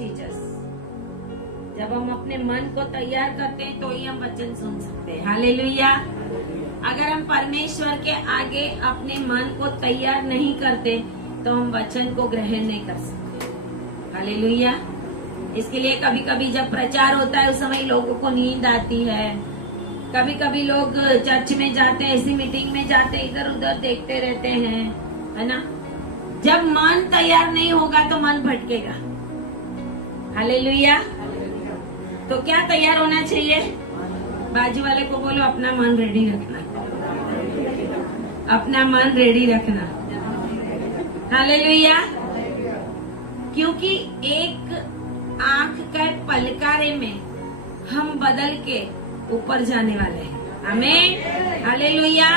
Jesus. जब हम अपने मन को तैयार करते हैं तो ही हम वचन सुन सकते हैं। हालेलुया। अगर हम परमेश्वर के आगे अपने मन को तैयार नहीं करते तो हम वचन को ग्रहण नहीं कर सकते। हालेलुया। इसके लिए कभी कभी जब प्रचार होता है उस समय लोगों को नींद आती है। कभी कभी लोग चर्च में जाते हैं, ऐसी मीटिंग में जाते हैं, इधर उधर देखते रहते हैं, है ना। जब मन तैयार नहीं होगा तो मन भटकेगा। हालेलुया। तो क्या तैयार होना चाहिए? बाजू वाले को बोलो अपना मन रेडी रखना, अपना मन रेडी रखना। हालेलुया। क्योंकि एक आंख का पलकारे में हम बदल के ऊपर जाने वाले हैं। आमीन। हालेलुया।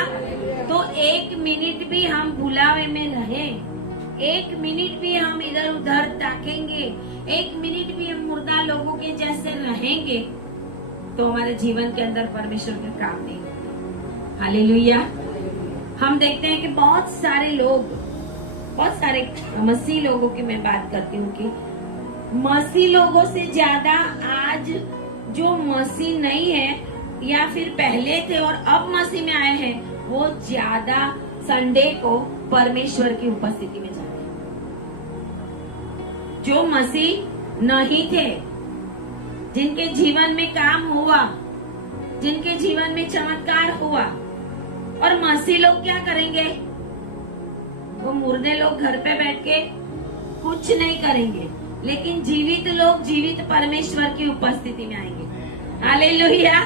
तो एक मिनट भी हम बुलावे में रहे, एक मिनट भी हम इधर उधर ताकेंगे, एक मिनट भी हम मुर्दा लोगों के जैसे रहेंगे तो हमारे जीवन के अंदर परमेश्वर का काम नहीं होगा। हालेलुया। हम देखते हैं कि बहुत सारे लोग, बहुत सारे मसीह लोगों की मैं बात करती हूँ कि मसीह लोगों से ज्यादा आज जो मसीह नहीं है या फिर पहले थे और अब मसीह में आए हैं वो ज्यादा संडे को परमेश्वर की उपस्थिति में जाते हैं। जो मसीह नहीं थे, जिनके जीवन में काम हुआ, जिनके जीवन में चमत्कार हुआ, और मसीह लोग क्या करेंगे? वो मुर्दे लोग घर पे बैठ के कुछ नहीं करेंगे, लेकिन जीवित लोग जीवित परमेश्वर की उपस्थिति में आएंगे। हालेलुया।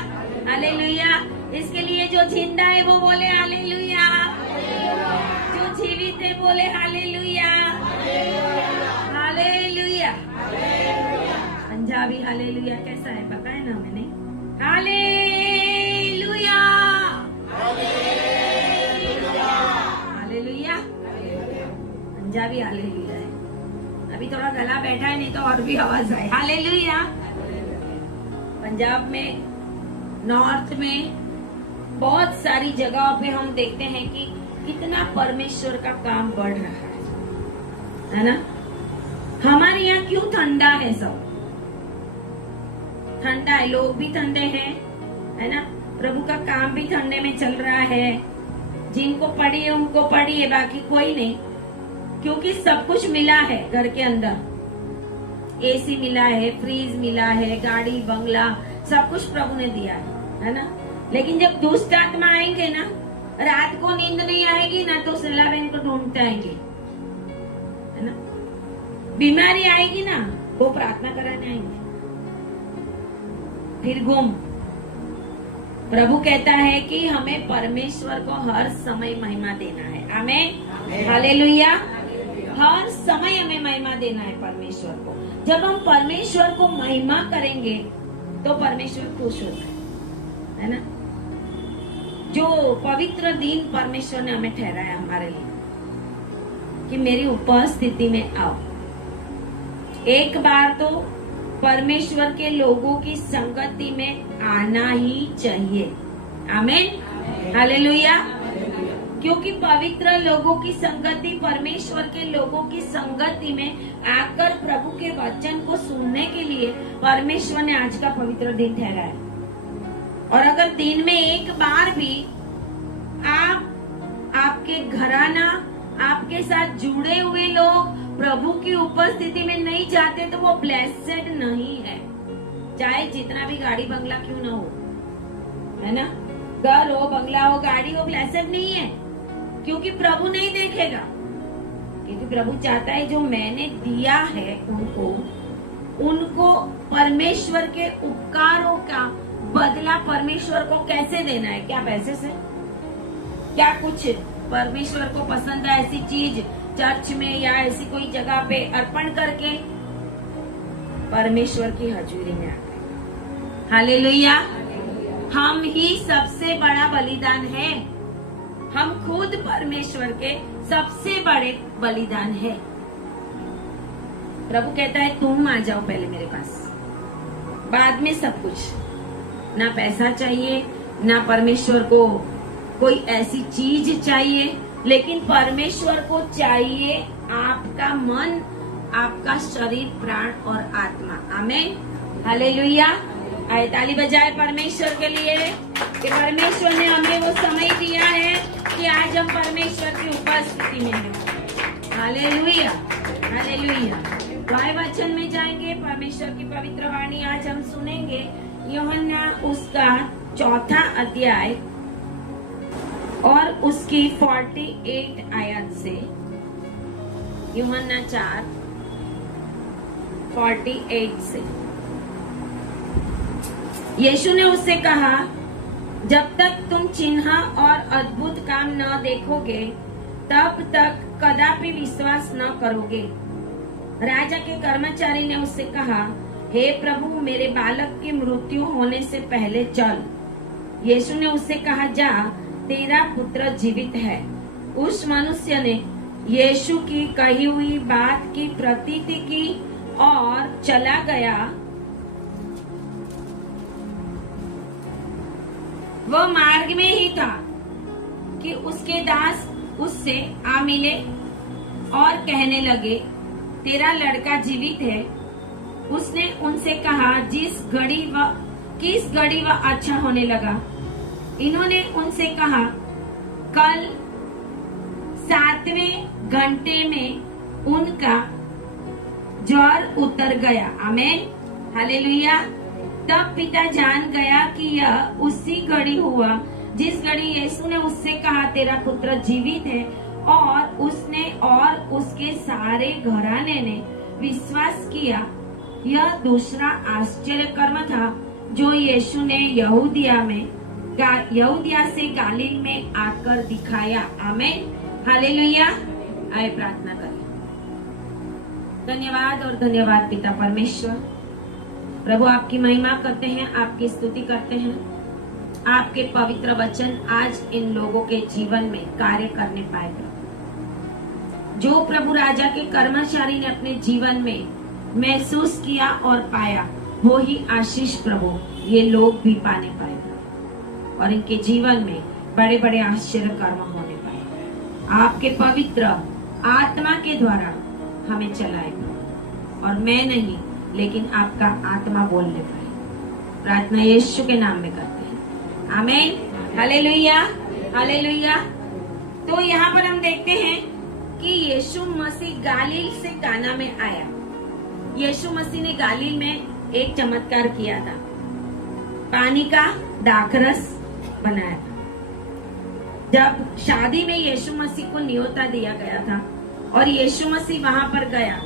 हालेलुया। इसके लिए जो जिंदा है वो बोले हालेलुया, जो जीवित है बोले हालेलुया। हालेलुया। पंजाबी हालेलुया कैसा है पता है ना मैंने? हालेलुया। हालेलुया। पंजाबी हालेलुया है। अभी थोड़ा गला बैठा है, नहीं तो और भी आवाज आए। हालेलुया। पंजाब में, नॉर्थ में, बहुत सारी जगहों पे हम देखते हैं कि कितना परमेश्वर का काम बढ़ रहा है ना। हमारे यहाँ क्यों ठंडा है? सब ठंडा है, लोग भी ठंडे हैं, है ना। प्रभु का काम भी ठंडे में चल रहा है। जिनको पड़ी है उनको पड़ी है, बाकी कोई नहीं, क्योंकि सब कुछ मिला है घर के अंदर। एसी मिला है, फ्रीज मिला है, गाड़ी बंगला सब कुछ प्रभु ने दिया है ना। लेकिन जब दुष्ट आत्मा आएंगे ना, रात को नींद नहीं आएगी ना, तो सिलाबेन को ढूंढते आएंगे, है ना। बीमारी आएगी ना, वो प्रार्थना कराने आएंगे, फिर गुम। प्रभु कहता है कि हमें परमेश्वर को हर समय महिमा देना है। आमीन। हालेलुया। हर समय हमें महिमा देना है परमेश्वर को। जब हम परमेश्वर को महिमा करेंगे तो परमेश्वर खुश होता है ना। जो पवित्र दिन परमेश्वर ने हमें ठहराया हमारे लिए कि मेरी उपस्थिति में आओ। एक बार तो परमेश्वर के लोगों की संगति में आना ही चाहिए। आमीन। हालेलुया। क्योंकि पवित्र लोगों की संगति, परमेश्वर के लोगों की संगति में आकर प्रभु के वचन को सुनने के लिए परमेश्वर ने आज का पवित्र दिन ठहराया। और अगर दिन में एक बार भी आपके घराना, आपके साथ जुड़े हुए लोग प्रभु की उपस्थिति में नहीं जाते तो वो ब्लेसेड नहीं है। चाहे जितना भी गाड़ी बंगला क्यों ना हो, है ना। घर हो, बंगला हो, गाड़ी हो, ब्लेसेड नहीं है, क्योंकि प्रभु नहीं देखेगा। क्योंकि प्रभु चाहता है जो मैंने दिया है उनको परमेश्वर के उपकारों का बदला परमेश्वर को कैसे देना है? क्या पैसे से? क्या कुछ परमेश्वर को पसंद है ऐसी चीज चर्च में या ऐसी कोई जगह पे अर्पण करके? परमेश्वर की हजूरी में आकर। हालेलुया। हम ही सबसे बड़ा बलिदान है। हम खुद परमेश्वर के सबसे बड़े बलिदान है। प्रभु कहता है तुम आ जाओ पहले मेरे पास, बाद में सब कुछ। ना पैसा चाहिए, ना परमेश्वर को कोई ऐसी चीज चाहिए, लेकिन परमेश्वर को चाहिए आपका मन आपका शरीर, प्राण और आत्मा। आमीन, हालेलुया। आए ताली बजाए परमेश्वर के लिए कि परमेश्वर ने हमें वो समय दिया है कि आज हम परमेश्वर की उपस्थिति में हैं। Hallelujah, hallelujah. वाय वचन में जाएंगे, परमेश्वर की पवित्र वाणी आज हम सुनेंगे। यूहन्ना उसका 4था अध्याय और उसकी 48 आयत से। यूहन्ना 4:48 से। यीशु ने उससे कहा, जब तक तुम चिन्ह और अद्भुत काम न देखोगे तब तक कदापि विश्वास न करोगे। राजा के कर्मचारी ने उससे कहा, हे प्रभु, मेरे बालक की मृत्यु होने से पहले चल। यीशु ने उससे कहा, जा, तेरा पुत्र जीवित है। उस मनुष्य ने यीशु की कही हुई बात की प्रतीति की और चला गया। वह मार्ग में ही था कि उसके दास उससे आ मिले और कहने लगे, तेरा लड़का जीवित है। उसने उनसे कहा, किस घड़ी वह अच्छा होने लगा। इन्होंने उनसे कहा, कल 7वें घंटे में उनका ज्वर उतर गया। आमीन, हालेलुया। तब पिता जान गया कि यह उसी घड़ी हुआ जिस घड़ी यीशु ने उससे कहा, तेरा पुत्र जीवित है, और उसने और उसके सारे घराने ने विश्वास किया। यह दूसरा आश्चर्य कर्म था जो यीशु ने यहूदिया से गालील में आकर दिखाया। आमीन, हालेलुया। आए प्रार्थना करें। धन्यवाद और धन्यवाद पिता परमेश्वर। प्रभु आपकी महिमा करते हैं, आपकी स्तुति करते हैं। आपके पवित्र वचन आज इन लोगों के जीवन में कार्य करने पाए प्रभु। जो प्रभु राजा के कर्मचारी ने अपने जीवन में महसूस किया और पाया, वो ही आशीष प्रभु ये लोग भी पाने पाए प्रभु, और इनके जीवन में बड़े बड़े आश्चर्य कर्म होने पाए। आपके पवित्र आत्मा के द्वारा हमें चलाए और मैं नहीं लेकिन आपका आत्मा बोलने पाए। प्रार्थना यीशु के नाम में करते हैं। आमीन, हालेलुया, हालेलुया। तो यहाँ पर हम देखते हैं कि यीशु मसीह गालील से काना में आया। यीशु मसीह ने गालील में एक चमत्कार किया था, पानी का दाखरस बनाया था। जब शादी में यीशु मसीह को न्योता दिया गया था और यीशु मसीह वहां पर गया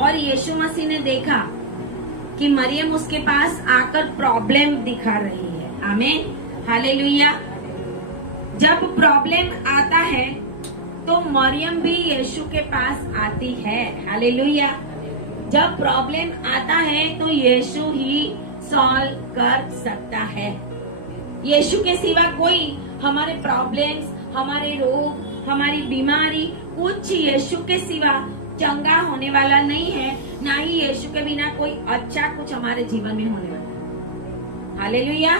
और यीशु मसीह ने देखा कि मरियम उसके पास आकर प्रॉब्लम दिखा रही है। आमीन, हालेलुया। जब प्रॉब्लम आता है तो मरियम भी यीशु के पास आती है। हालेलुया। जब प्रॉब्लम आता है तो यीशु ही सॉल्व कर सकता है। यीशु के सिवा कोई हमारे प्रॉब्लम्स, हमारे रोग, हमारी बीमारी, कुछ यीशु के सिवा चंगा होने वाला नहीं है, ना ही यीशु के बिना कोई अच्छा कुछ हमारे जीवन में होने वाला है। हालेलुया।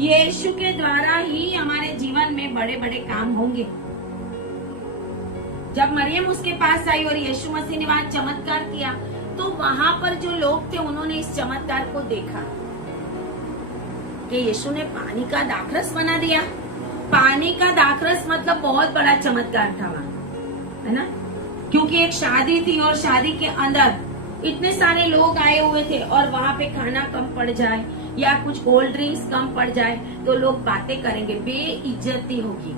यीशु के द्वारा ही हमारे जीवन में बड़े बड़े काम होंगे। जब मरियम उसके पास आई और यीशु मसीह ने वहां चमत्कार किया तो वहां पर जो लोग थे उन्होंने इस चमत्कार को देखा कि यीशु ने पानी का दाखरस बना दिया। पानी का दाखरस मतलब बहुत बड़ा चमत्कार था वहां, है ना, क्योंकि एक शादी थी और शादी के अंदर इतने सारे लोग आए हुए थे और वहां पे खाना कम पड़ जाए या कुछ कोल्ड ड्रिंक्स कम पड़ जाए तो लोग बातें करेंगे, बेइज्जती होगी।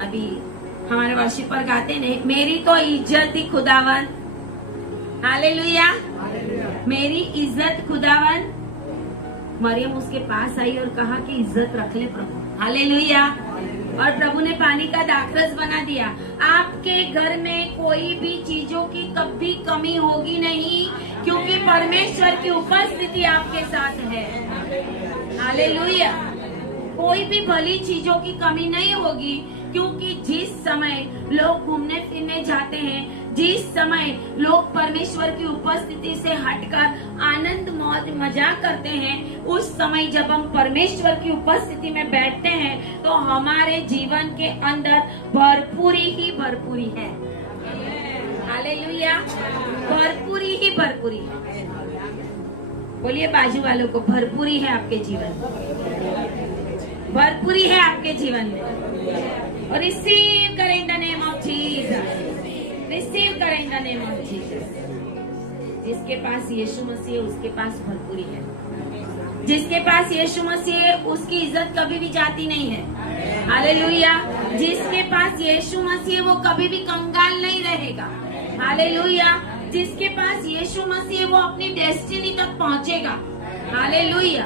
अभी हमारे वर्षी पर गाते नहीं, मेरी तो इज्जत ही खुदावन। हालेलुया, मेरी इज्जत खुदावन। मरियम उसके पास आई और कहा कि इज्जत रख ले प्रभु। हालेलुया। और प्रभु ने पानी का दाखरस बना दिया। आपके घर में कोई भी चीजों की कभी कमी होगी नहीं, क्योंकि परमेश्वर की उपस्थिति आपके साथ है। हालेलुया। कोई भी भली चीजों की कमी नहीं होगी, क्योंकि जिस समय लोग घूमने फिरने जाते हैं, जिस समय लोग परमेश्वर की उपस्थिति से हटकर आनंद मौज मजाक करते हैं, उस समय जब हम परमेश्वर की उपस्थिति में बैठते हैं तो हमारे जीवन के अंदर भरपूरी ही भरपूरी है। हालेलुया। भरपूरी ही भरपूरी है। बोलिए बाजू वालों को, भरपूरी है आपके जीवन, भरपूरी है आपके जीवन में। और रिसीव करें in the name of Jesus, receive करें in the name of Jesus. जिसके पास यीशु मसीह है उसके पास भरपूरी है। जिसके पास यीशु मसीह है उसकी इज्जत कभी भी जाती नहीं है। हालेलुया। जिसके पास यीशु मसीह है वो कभी भी कंगाल नहीं रहेगा। हालेलुया। जिसके पास यीशु मसीह है वो अपनी डेस्टिनी तक पहुंचेगा। हालेलुया।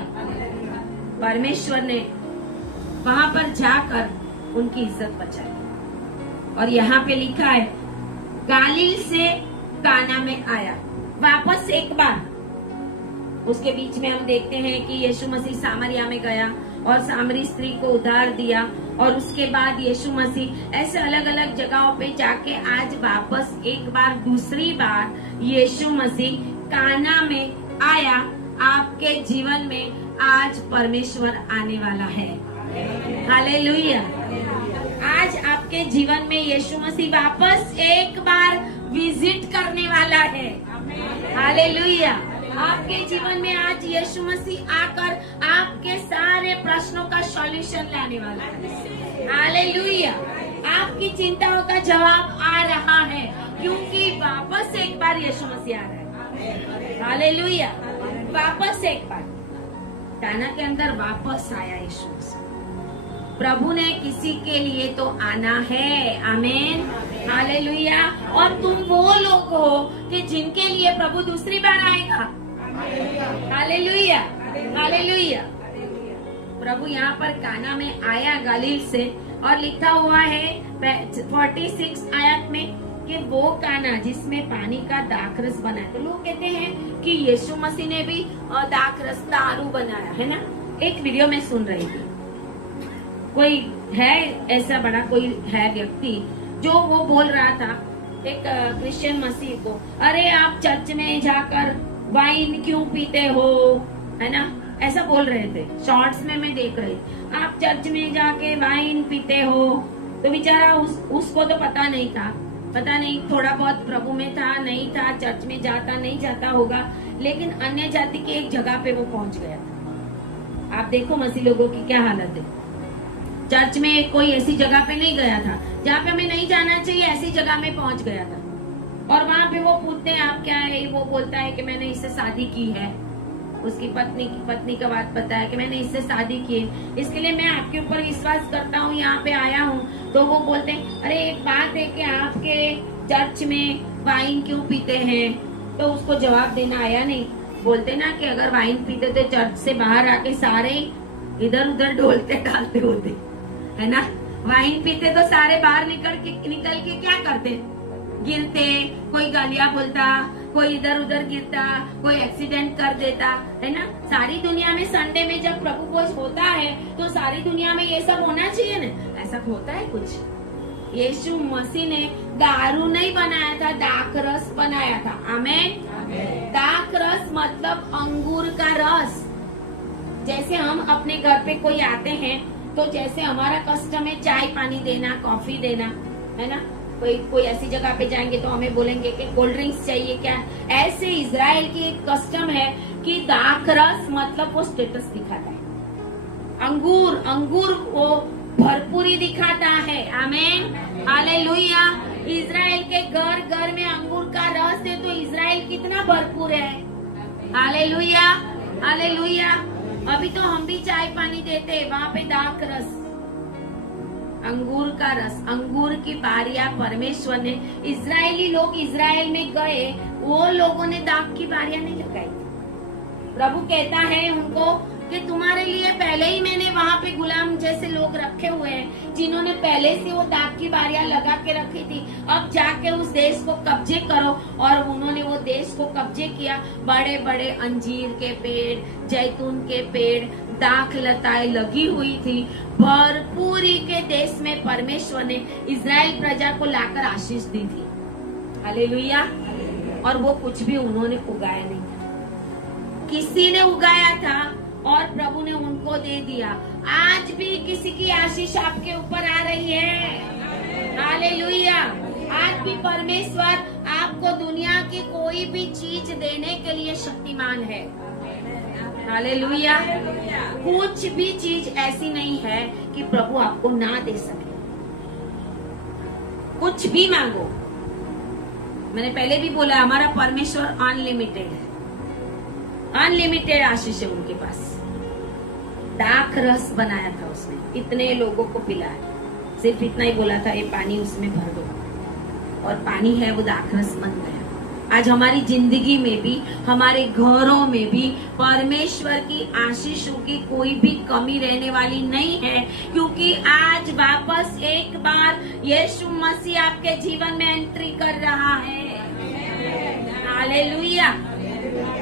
परमेश्वर ने वहां पर जाकर उनकी इज्जत बचाई। और यहाँ पे लिखा है गालील से काना में आया। वापस एक बार उसके बीच में हम देखते हैं कि यीशु मसीह सामरिया में गया और सामरी स्त्री को उधार दिया। और उसके बाद यीशु मसीह ऐसे अलग अलग जगहों पे जाके आज वापस एक बार दूसरी बार यीशु मसीह काना में आया। आपके जीवन में आज परमेश्वर आने वाला है। हालेलुया। आज आपके जीवन में यीशु मसीह वापस एक बार विजिट करने वाला है। हालेलुया। आपके जीवन में आज यीशु मसीह आकर आपके सारे प्रश्नों का सॉल्यूशन लाने वाला है। हालेलुया। आपकी चिंताओं का जवाब आ रहा है क्योंकि वापस एक बार यीशु मसीह आ रहा है। हालेलुया। वापस एक बार काना के अंदर वापस आया यीशु मसीह। प्रभु ने किसी के लिए तो आना है। आमीन। हालेलुया। और तुम वो लोग हो कि जिनके लिए प्रभु दूसरी बार आएगा। हालेलुया। हालेलुया। प्रभु यहाँ पर काना में आया गलील से और लिखा हुआ है 46 आयत में कि वो काना जिसमें पानी का दाखरस बना। तो लोग कहते हैं कि यीशु मसीह ने भी दाखरस दारू बनाया है ना। एक वीडियो में सुन रही थी, कोई है ऐसा बड़ा कोई है व्यक्ति जो वो बोल रहा था एक क्रिश्चियन मसीह को, अरे आप चर्च में जाकर वाइन क्यों पीते हो, है ना, ऐसा बोल रहे थे। शॉर्ट्स में मैं देख रही, आप चर्च में जाके वाइन पीते हो। तो बेचारा उसको तो पता नहीं था, पता नहीं थोड़ा बहुत प्रभु में था नहीं था, चर्च में जाता नहीं जाता होगा, लेकिन अन्य जाति की एक जगह पे वो पहुंच गया था। आप देखो मसीह लोगों की क्या हालत है। चर्च में कोई ऐसी जगह पे नहीं गया था जहाँ पे हमें नहीं जाना चाहिए, ऐसी जगह में पहुंच गया था। और वहाँ पे वो पूछते हैं आप क्या है, वो बोलता है कि मैंने इससे शादी की है। उसकी पत्नी का बात पता है कि मैंने इससे शादी की है, इसके लिए मैं आपके ऊपर विश्वास करता हूँ, यहाँ पे आया हूँ। तो वो बोलते हैं अरे एक बात है कि आपके चर्च में वाइन क्यों पीते हैं। तो उसको जवाब देना आया नहीं। बोलते ना कि अगर वाइन पीते तो चर्च से बाहर आके सारे इधर उधर डोलते डालते होते, है ना। वाइन पीते तो सारे बाहर निकल के क्या करते, गिरते, कोई गालियां बोलता, कोई इधर उधर गिरता, कोई एक्सीडेंट कर देता, है ना। सारी दुनिया में संडे में जब प्रभु भोज होता है तो सारी दुनिया में ये सब होना चाहिए ना। ऐसा होता है कुछ। यीशु मसीह ने दारू नहीं बनाया था, दाखरस बनाया था। आमीन। दाखरस मतलब अंगूर का रस। जैसे हम अपने घर पे कोई आते हैं तो जैसे हमारा कस्टम है चाय पानी देना, कॉफी देना, है ना। कोई ऐसी जगह पे जाएंगे तो हमें बोलेंगे कि कोल्ड ड्रिंक्स चाहिए क्या। ऐसे इजराइल की एक कस्टम है कि दाखरस मतलब वो स्टेटस दिखाता है। अंगूर वो भरपूरी दिखाता है। आमीन। हालेलुया। इजराइल के घर घर में अंगूर का रस है तो इजराइल कितना भरपूर है। हालेलुया। हालेलुया। अभी तो हम भी चाय पानी देते, वहाँ पे दाखरस, अंगूर का रस, अंगूर की बारियां परमेश्वर ने, इजरायली लोग इजराइल में गए, वो लोगों ने दाख की बारियां नहीं लगाई। प्रभु कहता है उनको कि तुम्हारे लिए पहले ही मैंने वहाँ पे गुलाम जैसे लोग रखे हुए हैं जिन्होंने पहले से वो दाख की बारियां लगा के रखी थी। अब जाके उस देश को कब्जे करो। और उन्होंने वो देश को कब्जे किया। बड़े बड़े अंजीर के पेड़, जैतून के पेड़, दाख लताएं लगी हुई थी। भरपूरी के देश में परमेश्वर ने इजराइल प्रजा को लाकर आशीष दी थी। हालेलुया। और वो कुछ भी उन्होंने उगाया नहीं था, किसी ने उगाया था और प्रभु ने उनको दे दिया। आज भी किसी की आशीष आपके ऊपर आ रही है। हालेलुया। आज भी परमेश्वर आपको भी चीज देने के लिए शक्तिमान है। हालेलुया। कुछ भी चीज ऐसी नहीं है कि प्रभु आपको ना दे सके। कुछ भी मांगो। मैंने पहले भी बोला, हमारा परमेश्वर अनलिमिटेड है, अनलिमिटेड आशीष है उनके पास। दाख रस बनाया था उसने, इतने लोगों को पिलाया। सिर्फ इतना ही बोला था, ये पानी उसमें भर दो, और पानी है वो दाख रस बन गया। आज हमारी जिंदगी में भी, हमारे घरों में भी परमेश्वर की आशीषों की कोई भी कमी रहने वाली नहीं है, क्योंकि आज वापस एक बार यीशु मसीह आपके जीवन में एंट्री कर रहा है। हालेलुया।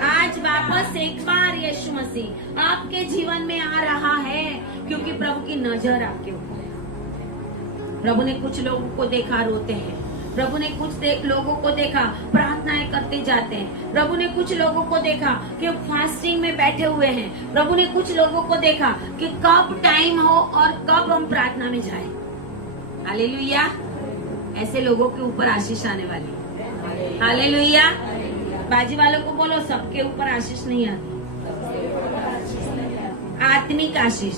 आज वापस एक बार यीशु मसीह आपके जीवन में आ रहा है, क्योंकि प्रभु की नजर आपके ऊपर है। प्रभु ने कुछ लोगों को देखा रोते हैं, प्रभु ने कुछ लोगों को देखा प्रार्थनाएं करते जाते हैं, प्रभु ने कुछ लोगों को देखा कि फास्टिंग में बैठे हुए हैं, प्रभु ने कुछ लोगों को देखा कि कब टाइम हो और कब हम प्रार्थना में जाएं। हालेलुया। ऐसे लोगों के ऊपर आशीष आने वाली है। हालेलुया। बाजी वालों को बोलो, सबके ऊपर आशीष नहीं आती, आत्मिक आशीष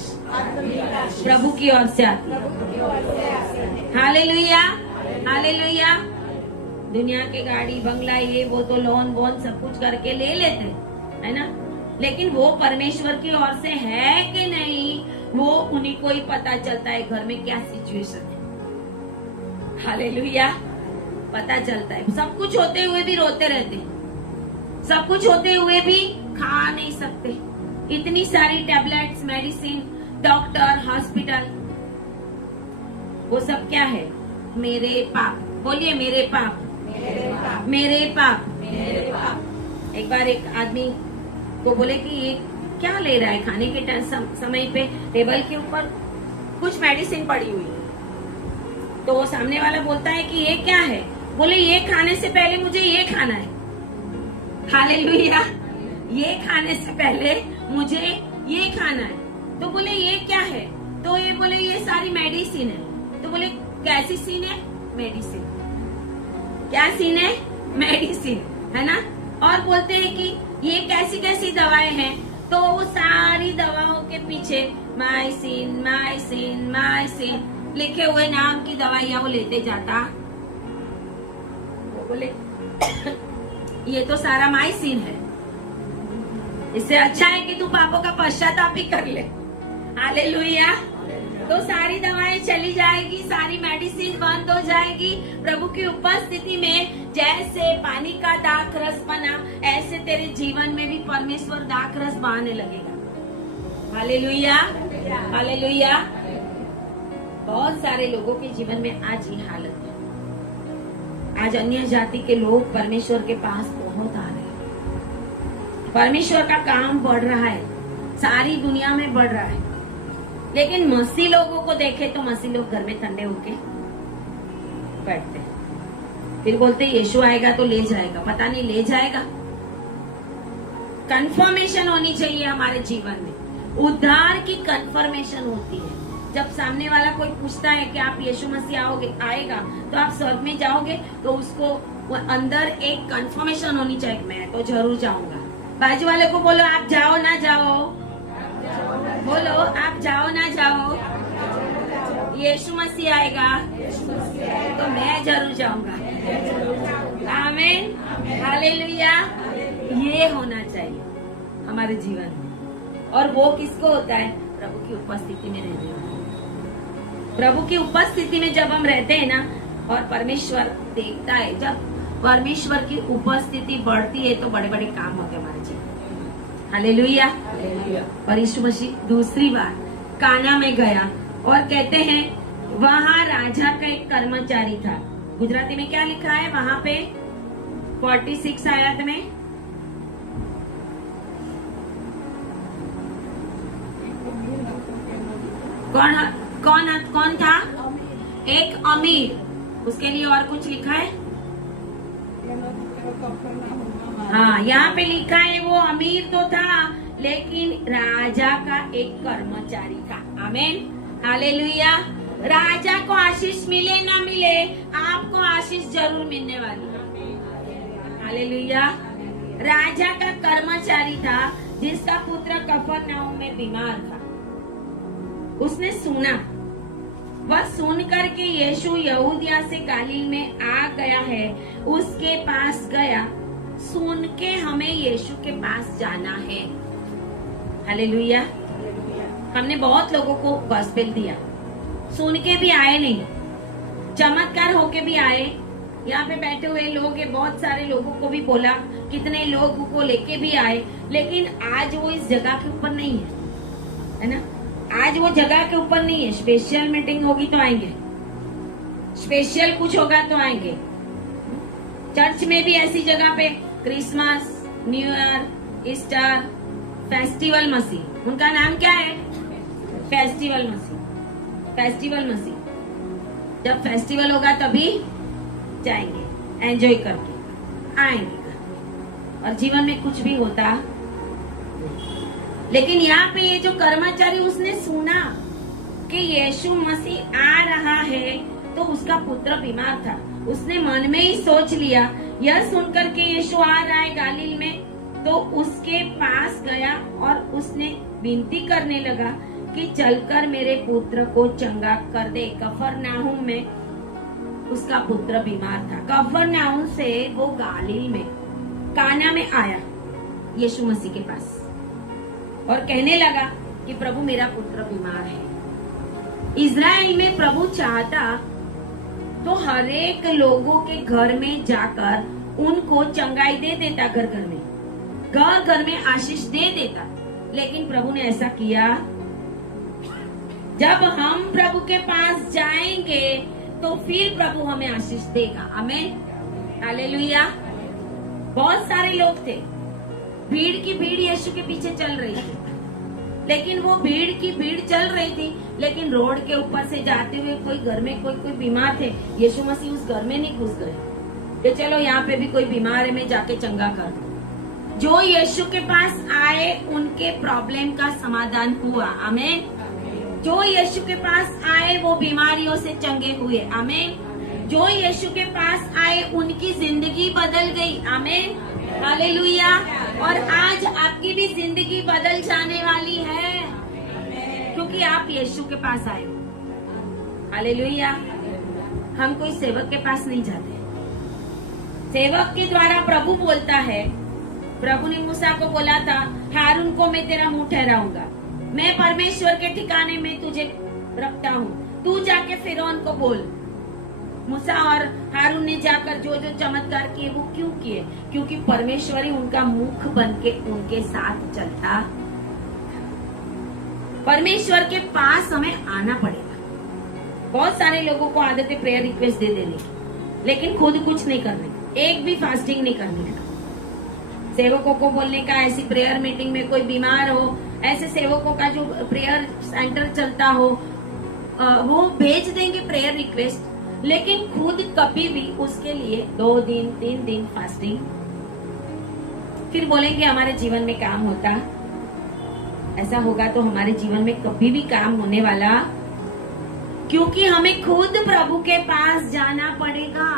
प्रभु की ओर से आती है। हालेलुया। हालेलुया। दुनिया के गाड़ी बंगला ये वो तो लोन वोन सब कुछ करके ले लेते है ना, लेकिन वो परमेश्वर की ओर से है कि नहीं, वो उन्हीं को ही पता चलता है घर में क्या सिचुएशन है। हालेलुया। पता चलता है। सब कुछ होते हुए भी रोते रहते हैं, सब कुछ होते हुए भी खा नहीं सकते। इतनी सारी टैबलेट्स, मेडिसिन, डॉक्टर, हॉस्पिटल, वो सब क्या है? मेरे पाप। बोलिए, मेरे पाप, मेरे पाप, मेरे पाप, मेरे पाप। एक बार एक आदमी को बोले कि ये क्या ले रहा है, खाने के समय पे टेबल के ऊपर कुछ मेडिसिन पड़ी हुई। तो वो सामने वाला बोलता है कि ये क्या है? बोले, ये खाने से पहले मुझे ये खाना है। हालेलुया। ये खाने से पहले मुझे ये खाना है। तो बोले, ये क्या है? तो ये बोले, ये सारी मेडिसिन है। तो बोले, कैसी सीन है? मेडिसिन। क्या सीन है? मेडिसिन, है ना। और बोलते हैं कि ये कैसी कैसी दवाएं हैं, तो वो सारी दवाओं के पीछे माइसिन माइसिन माइसिन लिखे हुए नाम की दवाइयां वो लेते जाता। वो बोले ये तो सारा माइसिन है, इससे अच्छा है कि तू पापों का पश्चाताप ही कर ले। हालेलुया। तो सारी दवाएं चली जाएगी, सारी मेडिसिन बंद हो जाएगी। प्रभु की उपस्थिति में जैसे पानी का दाख रस बना, ऐसे तेरे जीवन में भी परमेश्वर दाख रस बहाने लगेगा। हालेलुया। हालेलुया। बहुत सारे लोगों के जीवन में आज ये हालत है। आज अन्य जाति के लोग परमेश्वर के पास बहुत आ रहे हैं, परमेश्वर का काम बढ़ रहा है, सारी दुनिया में बढ़ रहा है। लेकिन मसीह लोगों को देखे तो मसीह लोग घर में ठंडे होके बैठते हैं, फिर बोलते यीशु आएगा तो ले जाएगा। पता नहीं ले जाएगा। कंफर्मेशन होनी चाहिए हमारे जीवन में। उद्धार की कंफर्मेशन होती है। जब सामने वाला कोई पूछता है कि आप यीशु मसीह आएगा तो आप स्वर्ग में जाओगे, तो उसको अंदर एक कंफर्मेशन होनी चाहिए, मैं तो जरूर जाऊंगा। बाजू वाले को बोलो, आप जाओ ना जाओ, बोलो आप जाओ ना जाओ, यीशु मसीह आएगा तो मैं जरूर जाऊंगा। आमीन। हालेलुया। ये होना चाहिए हमारे जीवन में। और वो किसको होता है? प्रभु की उपस्थिति में रहने वाला। प्रभु की उपस्थिति में जब हम रहते हैं ना, और परमेश्वर देखता है, जब परमेश्वर की उपस्थिति बढ़ती है तो बड़े बड़े काम होते हैं हमारे जीवन। हालेलुया। और यीशु मसीह दूसरी बार काना में गया और कहते हैं वहां राजा का एक कर्मचारी था। गुजराती में क्या लिखा है वहां पे? 46 आयत में कौन था? एक अमीर। उसके लिए और कुछ लिखा है? हाँ, यहाँ पे लिखा है वो अमीर तो था, लेकिन राजा का एक कर्मचारी था। आमीन। हालेलुया। राजा को आशीष मिले ना मिले, आपको आशीष जरूर मिलने वाली है। हालेलुया। राजा का कर्मचारी था जिसका पुत्र कफरनहूम में बीमार था। उसने सुना, वह सुन करके यीशु यहूदिया से गलील में आ गया है, उसके पास गया। सुन के हमें यीशु के पास जाना है। हालेलुया। हमने बहुत लोगों को गॉस्पेल दिया, सुन के भी आए नहीं, चमत्कार होके भी आए। यहाँ पे बैठे हुए लोग, बहुत सारे लोगों को भी बोला, कितने लोगों को लेके भी आए, लेकिन आज वो इस जगह के ऊपर नहीं है ना। आज वो जगह के ऊपर नहीं है। स्पेशल मीटिंग होगी तो आएंगे, स्पेशल कुछ होगा तो आएंगे। चर्च में भी ऐसी जगह पे Christmas, new year, Easter, festival Masih, उनका नाम क्या है? फेस्टिवल मसीह। फेस्टिवल मसीह, जब फेस्टिवल होगा तभी जाएंगे, एंजॉय करके आएंगे, और जीवन में कुछ भी होता। लेकिन यहाँ पे ये जो कर्मचारी, उसने सुना कि यीशु मसीह आ रहा है, तो उसका पुत्र बीमार था। उसने मन में ही सोच लिया, यह सुनकर के यीशु आ रहा है गलील में, तो उसके पास गया और उसने विनती करने लगा कि चलकर मेरे पुत्र को चंगा कर दे। कफरनहूम में उसका पुत्र बीमार था। कफरनहूम से वो गलील में काना में आया यीशु मसीह के पास और कहने लगा कि प्रभु मेरा पुत्र बीमार है। इज़राइल में प्रभु चाहता तो हर एक लोगों के घर में जाकर उनको चंगाई दे देता, घर घर में, घर घर में आशीष दे देता। लेकिन प्रभु ने ऐसा किया, जब हम प्रभु के पास जाएंगे तो फिर प्रभु हमें आशीष देगा। आमीन, हालेलुया। बहुत सारे लोग थे, भीड़ की भीड़ यीशु के पीछे चल रही थी, लेकिन वो भीड़ की भीड़ चल रही थी, लेकिन रोड के ऊपर से जाते हुए कोई घर में कोई बीमार थे, यीशु मसीह उस घर में नहीं घुस गए कि चलो यहाँ पे भी कोई बीमार है, मैं जाके चंगा कर दूं। जो यीशु के पास आए उनके प्रॉब्लम का समाधान हुआ। आमीन। जो यीशु के पास आए वो बीमारियों से चंगे हुए। आमीन। जो यीशु के पास आए उनकी जिंदगी बदल गई। आमीन, हालेलुया। और आज आपकी भी जिंदगी बदल जाने वाली है, क्योंकि आप यीशु के पास आए हो। हालेलुया। हम कोई सेवक के पास नहीं जाते, सेवक के द्वारा प्रभु बोलता है। प्रभु ने मूसा को बोला था, हारून को मैं तेरा मुंह ठहराऊंगा, मैं परमेश्वर के ठिकाने में तुझे रखता हूँ, तू जाके फिरौन को बोल। मूसा और हारून ने जाकर जो जो चमत्कार किए वो क्यों किए? क्योंकि परमेश्वर ही उनका मुख बन के उनके साथ चलता। परमेश्वर के पास हमें आना पड़ेगा। बहुत सारे लोगों को आदत है प्रेयर रिक्वेस्ट दे देने, लेकिन खुद कुछ नहीं करने, एक भी फास्टिंग नहीं करने का। सेवकों को बोलने का, ऐसी प्रेयर मीटिंग में कोई बीमार हो, ऐसे सेवकों का जो प्रेयर सेंटर चलता हो, वो भेज देंगे प्रेयर रिक्वेस्ट, लेकिन खुद कभी भी उसके लिए 2 दिन 3 दिन फास्टिंग, फिर बोलेंगे हमारे जीवन में काम होता। ऐसा होगा तो हमारे जीवन में कभी भी काम होने वाला, क्योंकि हमें खुद प्रभु के पास जाना पड़ेगा।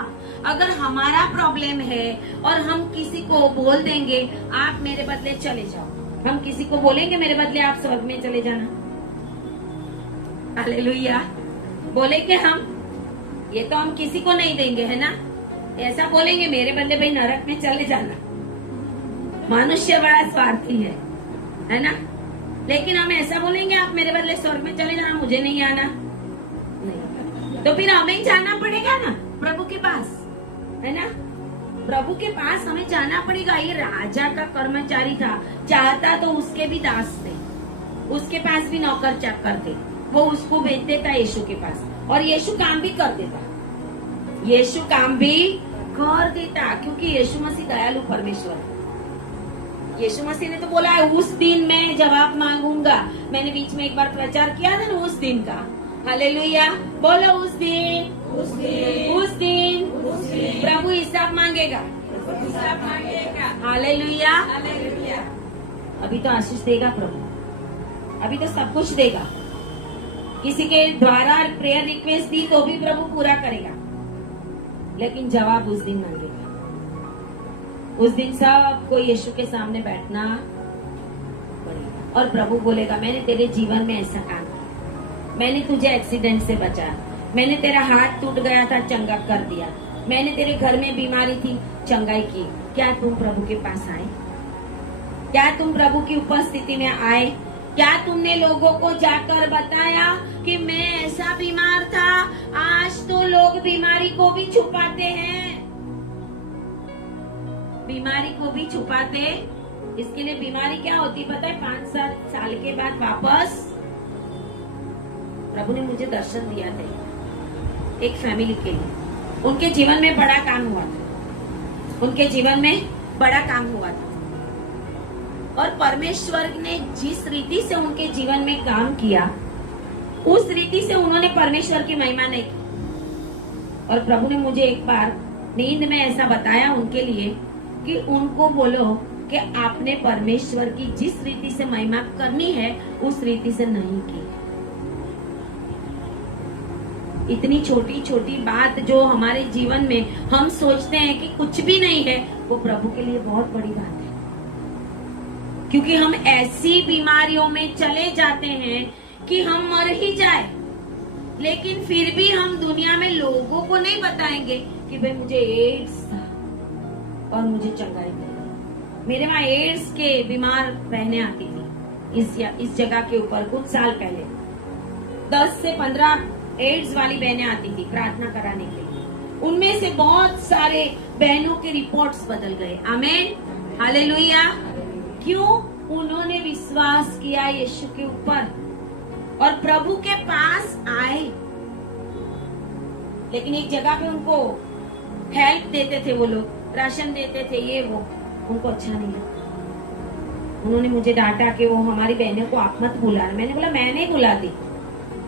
अगर हमारा प्रॉब्लम है और हम किसी को बोल देंगे आप मेरे बदले चले जाओ, हम किसी को बोलेंगे मेरे बदले आप स्वर्ग में चले जाना, हालेलुया, बोलेंगे हम? ये तो हम किसी को नहीं देंगे, है ना। ऐसा बोलेंगे मेरे बदले भाई नरक में चले जाना। मनुष्य बड़ा स्वार्थी है ना। लेकिन हम ऐसा बोलेंगे आप मेरे बदले स्वर्ग में चले जाना, मुझे नहीं आना, नहीं। तो फिर हमें जाना पड़ेगा ना प्रभु के पास, है ना। प्रभु के पास हमें जाना पड़ेगा। ये राजा का कर्मचारी था, चाहता तो उसके भी दास थे, उसके पास भी नौकर चाकर थे, वो उसको भेज देता यीशु के पास, और यीशु काम भी कर देता, यीशु काम भी कर देता, क्योंकि यीशु मसीह दयालु परमेश्वर है। यीशु मसीह ने तो बोला है उस दिन मैं जवाब मांगूंगा। मैंने बीच में एक बार प्रचार किया था ना उस दिन का। हालेलुया, बोलो उस दिन, उस दिन, उस दिन, उस दिन प्रभु हिसाब मांगेगा, हिसाब मांगेगा। Hallelujah, hallelujah. अभी तो आशीष देगा प्रभु, अभी तो सब कुछ देगा। किसी के द्वारा प्रेयर रिक्वेस्ट दी तो भी प्रभु पूरा करेगा, लेकिन जवाब उस दिन मांगेगा। उस दिन सबको यीशु के सामने बैठना पड़ेगा और प्रभु बोलेगा मैंने तेरे जीवन में ऐसा काम किया, मैंने तुझे एक्सीडेंट से बचाया, मैंने तेरा हाथ टूट गया था चंगा कर दिया, मैंने तेरे घर में बीमारी थी चंगाई की। क्या तुम प्रभु के पास आए? क्या तुम प्रभु की उपस्थिति में आए? क्या तुमने लोगों को जाकर बताया कि मैं ऐसा बीमार था? आज तो लोग बीमारी को भी छुपाते हैं, बीमारी को भी छुपाते। इसके लिए बीमारी क्या होती पता है? 5-7 साल के बाद वापस। प्रभु ने मुझे दर्शन दिया था एक फैमिली के लिए, उनके जीवन में बड़ा काम हुआ था, उनके जीवन में बड़ा काम हुआ था और परमेश्वर ने जिस रीति से उनके जीवन में काम किया उस रीति से उन्होंने परमेश्वर की महिमा नहीं की। और प्रभु ने मुझे एक बार नींद में ऐसा बताया उनके लिए कि उनको बोलो कि आपने परमेश्वर की जिस रीति से महिमा करनी है उस रीति से नहीं की। इतनी छोटी छोटी बात जो हमारे जीवन में हम सोचते हैं कि कुछ भी नहीं है, वो प्रभु के लिए बहुत बड़ी बात है। क्योंकि हम ऐसी बीमारियों में चले जाते हैं कि हम मर ही जाए, लेकिन फिर भी हम दुनिया में लोगों को नहीं बताएंगे कि भाई मुझे एड्स था और मुझे चंगाई मिली। मेरे वहां एड्स के बीमार बहनें आती थी इस जगह के ऊपर कुछ साल पहले। 10 से 15 एड्स वाली बहनें आती थी प्रार्थना कराने के लिए। उनमें से बहुत सारे बहनों के रिपोर्ट्स बदल गए। आमीन, हालेलुया। क्यों? उन्होंने विश्वास किया यीशु के ऊपर और प्रभु के पास आए। लेकिन एक जगह पे उनको हेल्प देते थे वो लोग, राशन देते थे, ये वो, उनको अच्छा नहीं लगा। उन्होंने मुझे डांटा कि वो हमारी बहनों को आप मत बुलाना। मैंने बोला मैं नहीं बुलाती।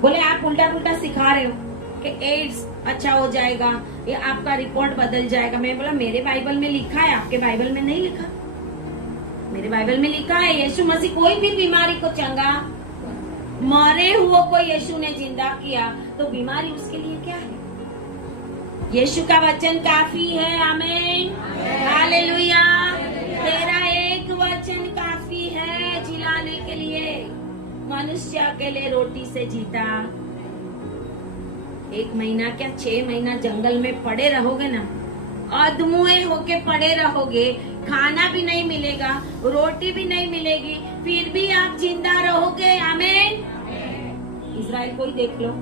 बोले आप उल्टा पुल्टा सिखा रहे हो कि एड्स अच्छा हो जाएगा, ये आपका रिपोर्ट बदल जाएगा। मैं बोला मेरे बाइबल में लिखा है, आपके बाइबल में नहीं लिखा। मेरे बाइबल में लिखा है यीशु मसीह कोई भी बीमारी को चंगा, मरे हुए को यीशु ने जिंदा किया, तो बीमारी उसके लिए क्या है? यीशु का वचन काफी है। आमीन, हालेलुया। तेरा एक वचन काफी है जिलाने के लिए। मनुष्य अकेले रोटी से जीता। 1 महीना क्या 6 महीना जंगल में पड़े रहोगे ना, अधमुए होके पड़े रहोगे, खाना भी नहीं मिलेगा, रोटी भी नहीं मिलेगी, फिर भी आप जिंदा रहोगे। आमीन। इजराइल को ही देख लो,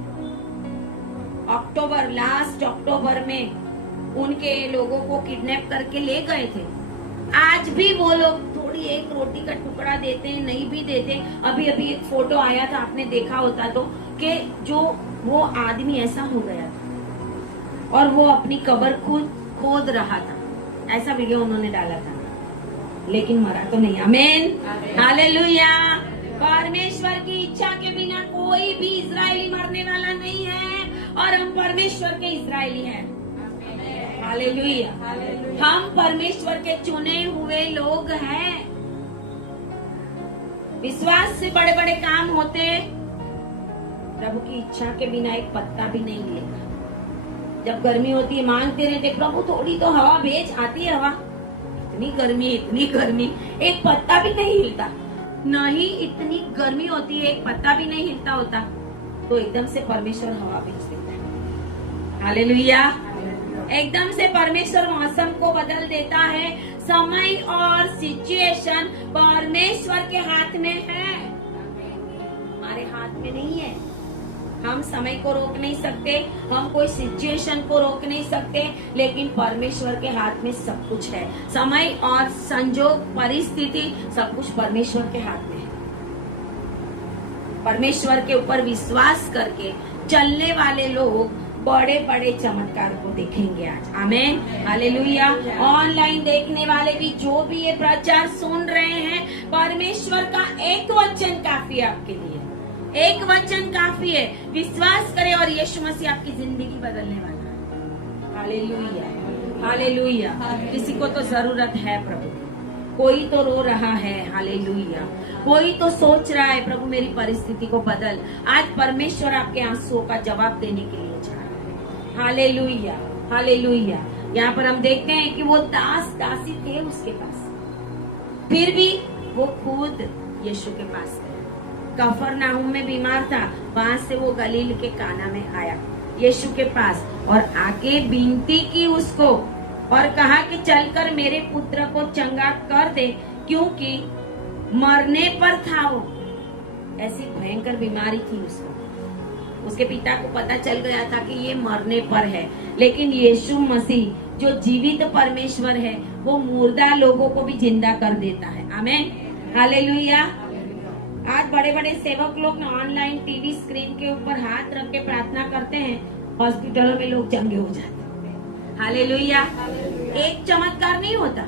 लास्ट अक्टूबर में उनके लोगों को किडनैप करके ले गए थे। आज भी वो लोग थोड़ी एक रोटी का टुकड़ा देते हैं, नहीं भी देते। अभी एक फोटो आया था, आपने देखा होता तो, कि जो वो आदमी ऐसा हो गया था और वो अपनी कब्र खुद खोद रहा था, ऐसा वीडियो उन्होंने डाला था, लेकिन मरा तो नहीं। आमीन, हालेलुया। परमेश्वर की इच्छा के बिना कोई भी इजरायली मरने वाला नहीं है और हम परमेश्वर के इजरायली हैं। हालेलुया। हम परमेश्वर के चुने हुए लोग हैं। विश्वास से बड़े बड़े काम होते। प्रभु की इच्छा के बिना एक पत्ता भी नहीं हिलेगा। जब गर्मी होती है मांगते रहते प्रभु थोड़ी तो हवा भेज, आती है हवा, इतनी गर्मी, एक पत्ता भी नहीं हिलता। नहीं, इतनी गर्मी होती है एक पत्ता भी नहीं हिलता होता, तो एकदम से परमेश्वर हवा भेज देता है। हालेलुया। एकदम से परमेश्वर मौसम को बदल देता है। समय और सिचुएशन परमेश्वर के हाथ में है, हमारे हाथ में नहीं है। हम समय को रोक नहीं सकते, हम कोई सिचुएशन को रोक नहीं सकते, लेकिन परमेश्वर के हाथ में सब कुछ है। समय और संजोग, परिस्थिति, सब कुछ परमेश्वर के हाथ में है। परमेश्वर के ऊपर विश्वास करके चलने वाले लोग बड़े बड़े चमत्कार को देखेंगे आज। आमीन, हालेलुया। ऑनलाइन देखने वाले भी, जो भी ये प्रचार सुन रहे हैं, परमेश्वर का एक वचन काफी है आपके लिए, एक वचन काफी है। विश्वास करें और यीशु मसीह आपकी जिंदगी बदलने वाला है। Hallelujah, hallelujah. किसी को तो जरूरत है प्रभु, कोई तो रो रहा है। हालेलुया। कोई तो सोच रहा है प्रभु मेरी परिस्थिति को बदल। आज परमेश्वर आपके आंसुओं का जवाब देने के लिए जा रहा है। Hallelujah, hallelujah. यहाँ पर हम देखते हैं कि वो दास दासी थे उसके उसके पास। फिर भी वो खुद यीशु के पास गया। कफरनाहूम में बीमार था, वहां से वो गलील के काना में आया यीशु के पास और आके विनती की उसको और कहा कि चलकर मेरे पुत्र को चंगा कर दे, क्योंकि मरने पर था वो। ऐसी भयंकर बीमारी थी उसको। उसके पिता को पता चल गया था कि ये मरने पर है, लेकिन यीशु मसीह जो जीवित परमेश्वर है वो मुर्दा लोगों को भी जिंदा कर देता है। आमीन, हालेलुया। आज बड़े बड़े सेवक लोग ना ऑनलाइन टीवी स्क्रीन के ऊपर हाथ रख के प्रार्थना करते हैं, हॉस्पिटलों में लोग चंगे हो जाते हैं। हालेलुया। एक चमत्कार नहीं होता,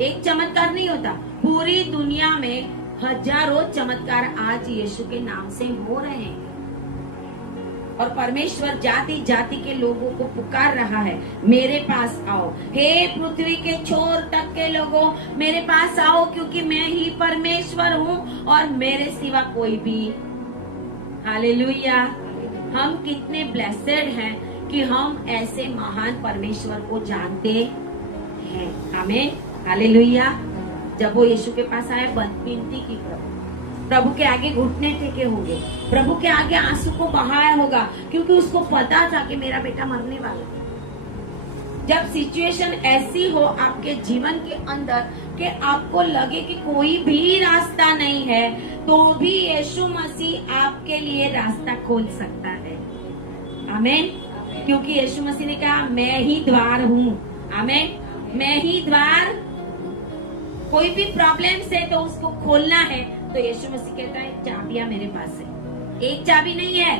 एक चमत्कार नहीं होता, पूरी दुनिया में हजारों चमत्कार आज यीशु के नाम से हो रहे हैं। और परमेश्वर जाति जाति के लोगों को पुकार रहा है, मेरे पास आओ। हे पृथ्वी के छोर तक के लोगों, मेरे पास आओ, क्योंकि मैं ही परमेश्वर हूँ और मेरे सिवा कोई भी। हालेलुया। हम कितने ब्लेसेड हैं कि हम ऐसे महान परमेश्वर को जानते हैं। आमीन, हालेलुया। जब वो यीशु के पास आए, विनती की, प्रभु के आगे घुटने टेके होंगे, प्रभु के आगे आंसू को बहाया होगा, क्योंकि उसको पता था कि मेरा बेटा मरने वाला है। जब सिचुएशन ऐसी हो आपके जीवन के अंदर कि आपको लगे कि कोई भी रास्ता नहीं है, तो भी यीशु मसीह आपके लिए रास्ता खोल सकता है। आमीन। क्योंकि यीशु मसीह ने कहा, मैं ही द्वार हूँ। आमीन, मैं ही द्वार। कोई भी प्रॉब्लम से तो उसको खोलना है, तो यीशु मसीह कहता है चाबियां मेरे पास है। एक चाबी नहीं है,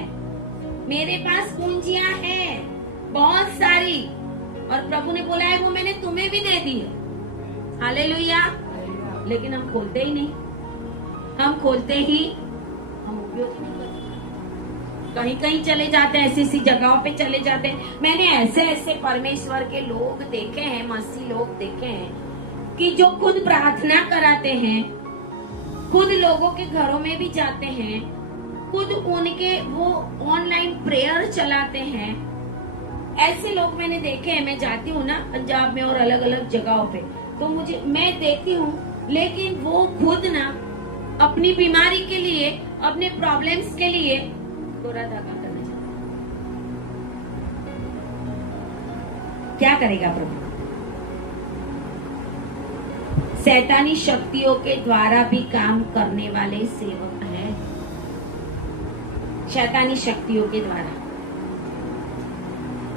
मेरे पास कुंजियां हैं बहुत सारी, और प्रभु ने बोला है वो मैंने तुम्हें भी दे दी है। हालेलुया। लेकिन हम खोलते ही नहीं, हम खोलते ही हम उपयोग नहीं करते, कहीं कहीं चले जाते हैं, ऐसी ऐसी जगहों पे चले जाते हैं। मैंने ऐसे ऐसे परमेश्वर के लोग देखे हैं, मसीह लोग देखे हैं कि जो खुद प्रार्थना कराते हैं, खुद लोगों के घरों में भी जाते हैं, खुद उनके वो ऑनलाइन प्रेयर चलाते हैं। ऐसे लोग मैंने देखे हैं। मैं जाती हूँ ना पंजाब में और अलग अलग जगहों पे, तो मैं देखती हूँ, लेकिन वो खुद ना अपनी बीमारी के लिए, अपने प्रॉब्लम्स के लिए दोहरा धागा करना चाहते हैं। क्या करेगा प्रभु? शैतानी शक्तियों के द्वारा भी काम करने वाले सेवक हैं। शैतानी शक्तियों के द्वारा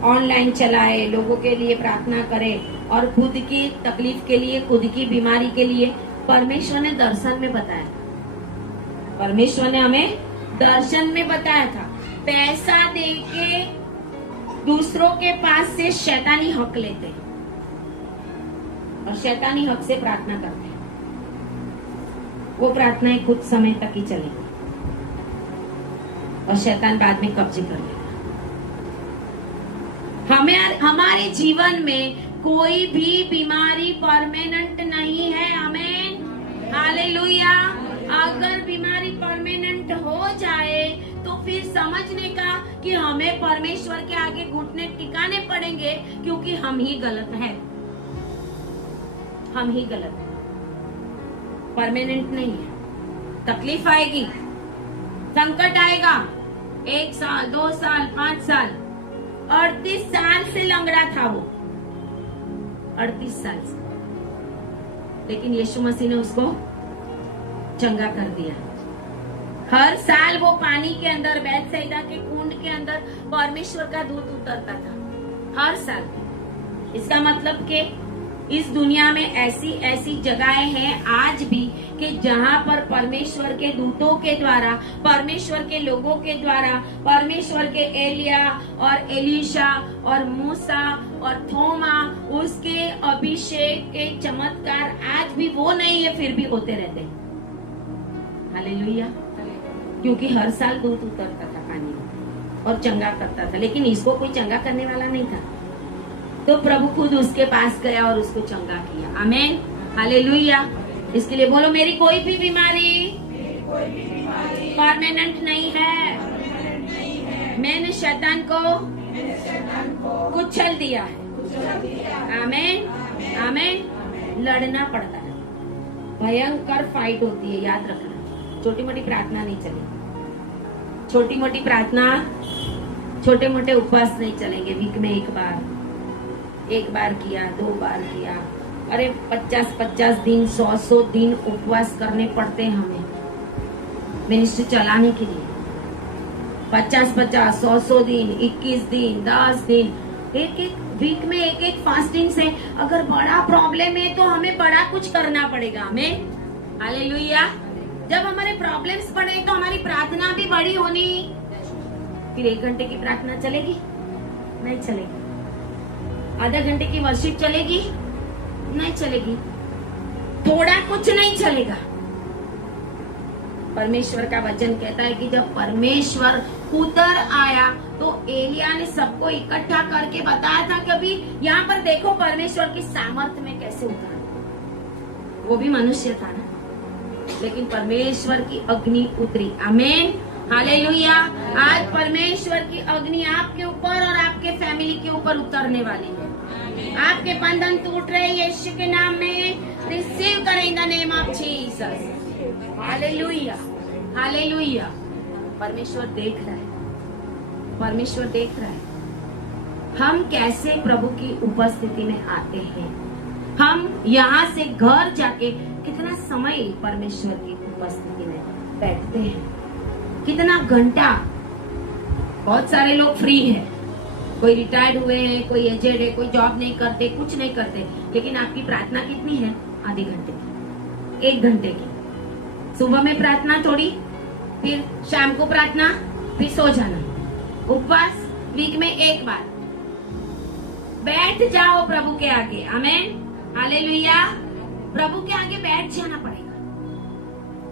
ऑनलाइन चलाए, लोगों के लिए प्रार्थना करे, और खुद की तकलीफ के लिए, खुद की बीमारी के लिए परमेश्वर ने दर्शन में बताया। परमेश्वर ने हमें दर्शन में बताया था। पैसा देके दूसरों के पास से शैतानी हक लेते हैं और शैतानी हक से प्रार्थना करते हैं। वो प्रार्थनाएं कुछ समय तक ही चलेगी और शैतान बाद में कब्जे कर लेगा। हमारे जीवन में कोई भी बीमारी परमानेंट नहीं है। आमीन, हालेलुया। अगर बीमारी परमानेंट हो जाए तो फिर समझने का कि हमें परमेश्वर के आगे घुटने टिकाने पड़ेंगे, क्योंकि हम ही गलत हैं। हम ही गलत हैं, परमानेंट नहीं है। तकलीफ आएगी, संकट आएगा, 1 साल, 2 साल, 5 साल, 38 साल से लंगड़ा था वो, 38 साल से, लेकिन यीशु मसीह ने उसको चंगा कर दिया। हर साल वो पानी के अंदर, बैतसैदा के कुंड के अंदर परमेश्वर का दूत उतरता था, हर साल। इसका मतलब कि इस दुनिया में ऐसी ऐसी जगहें हैं आज भी कि जहाँ पर परमेश्वर के दूतों के द्वारा, परमेश्वर के लोगों के द्वारा, परमेश्वर के एलिया और एलीशा और मूसा और थोमा, उसके अभिषेक के चमत्कार आज भी वो नहीं है, फिर भी होते रहते हैं। हालेलुया। क्योंकि हर साल दूत उतरता था पानी में और चंगा करता था, लेकिन इसको कोई चंगा करने वाला नहीं था, तो प्रभु खुद उसके पास गया और उसको चंगा किया। आमीन, हालेलुया। इसके लिए बोलो, मेरी कोई भी बीमारी परमानेंट नहीं है। मैंने शैतान को कुचल दिया है। आमीन, आमीन। लड़ना पड़ता है, भयंकर फाइट होती है, याद रखना। छोटी मोटी प्रार्थना नहीं चलेगी, छोटी मोटी प्रार्थना, छोटे मोटे उपवास नहीं चलेंगे। वीक में एक बार किया, 2 बार किया, अरे 50-50 दिन, 100-100 दिन उपवास करने पड़ते हैं हमें मिनिस्ट्री चलाने के लिए। 50-50, 100-100 दिन, 21 दिन, 10 दिन, एक वीक में एक फास्टिंग से अगर बड़ा प्रॉब्लम है तो हमें बड़ा कुछ करना पड़ेगा। हमें हालेलुया। जब हमारे प्रॉब्लम्स बढ़े तो हमारी प्रार्थना भी बड़ी होनी। फिर 1 घंटे की प्रार्थना चलेगी? नहीं चलेगी। आधा घंटे की वर्शिप चलेगी? नहीं चलेगी। थोड़ा कुछ नहीं चलेगा। परमेश्वर का वचन कहता है कि जब परमेश्वर उतर आया तो एलिया ने सबको इकट्ठा करके बताया था कि अभी यहाँ पर देखो परमेश्वर की सामर्थ्य में कैसे उतरा। वो भी मनुष्य था ना, लेकिन परमेश्वर की अग्नि उतरी। आमीन, हालेलुया। आज परमेश्वर की अग्नि आपके ऊपर और आपके फैमिली के ऊपर उतरने वाली है। आपके बंधन टूट रहे यीशु के नाम में। रिसीव करें in the name of Jesus. Hallelujah, hallelujah. परमेश्वर देख रहा है, परमेश्वर देख रहा है हम कैसे प्रभु की उपस्थिति में आते हैं। हम यहाँ से घर जाके कितना समय परमेश्वर की उपस्थिति में बैठते हैं, कितना घंटा। बहुत सारे लोग फ्री हैं, कोई रिटायर्ड हुए हैं, कोई एजेड है, कोई जॉब नहीं करते, कुछ नहीं करते, लेकिन आपकी प्रार्थना कितनी है? आधे घंटे की, 1 घंटे की। सुबह में प्रार्थना थोड़ी, फिर शाम को प्रार्थना, फिर सो जाना। उपवास वीक में 1 बार। बैठ जाओ प्रभु के आगे। आमीन, हालेलुया। प्रभु के आगे बैठ जाना पड़ेगा।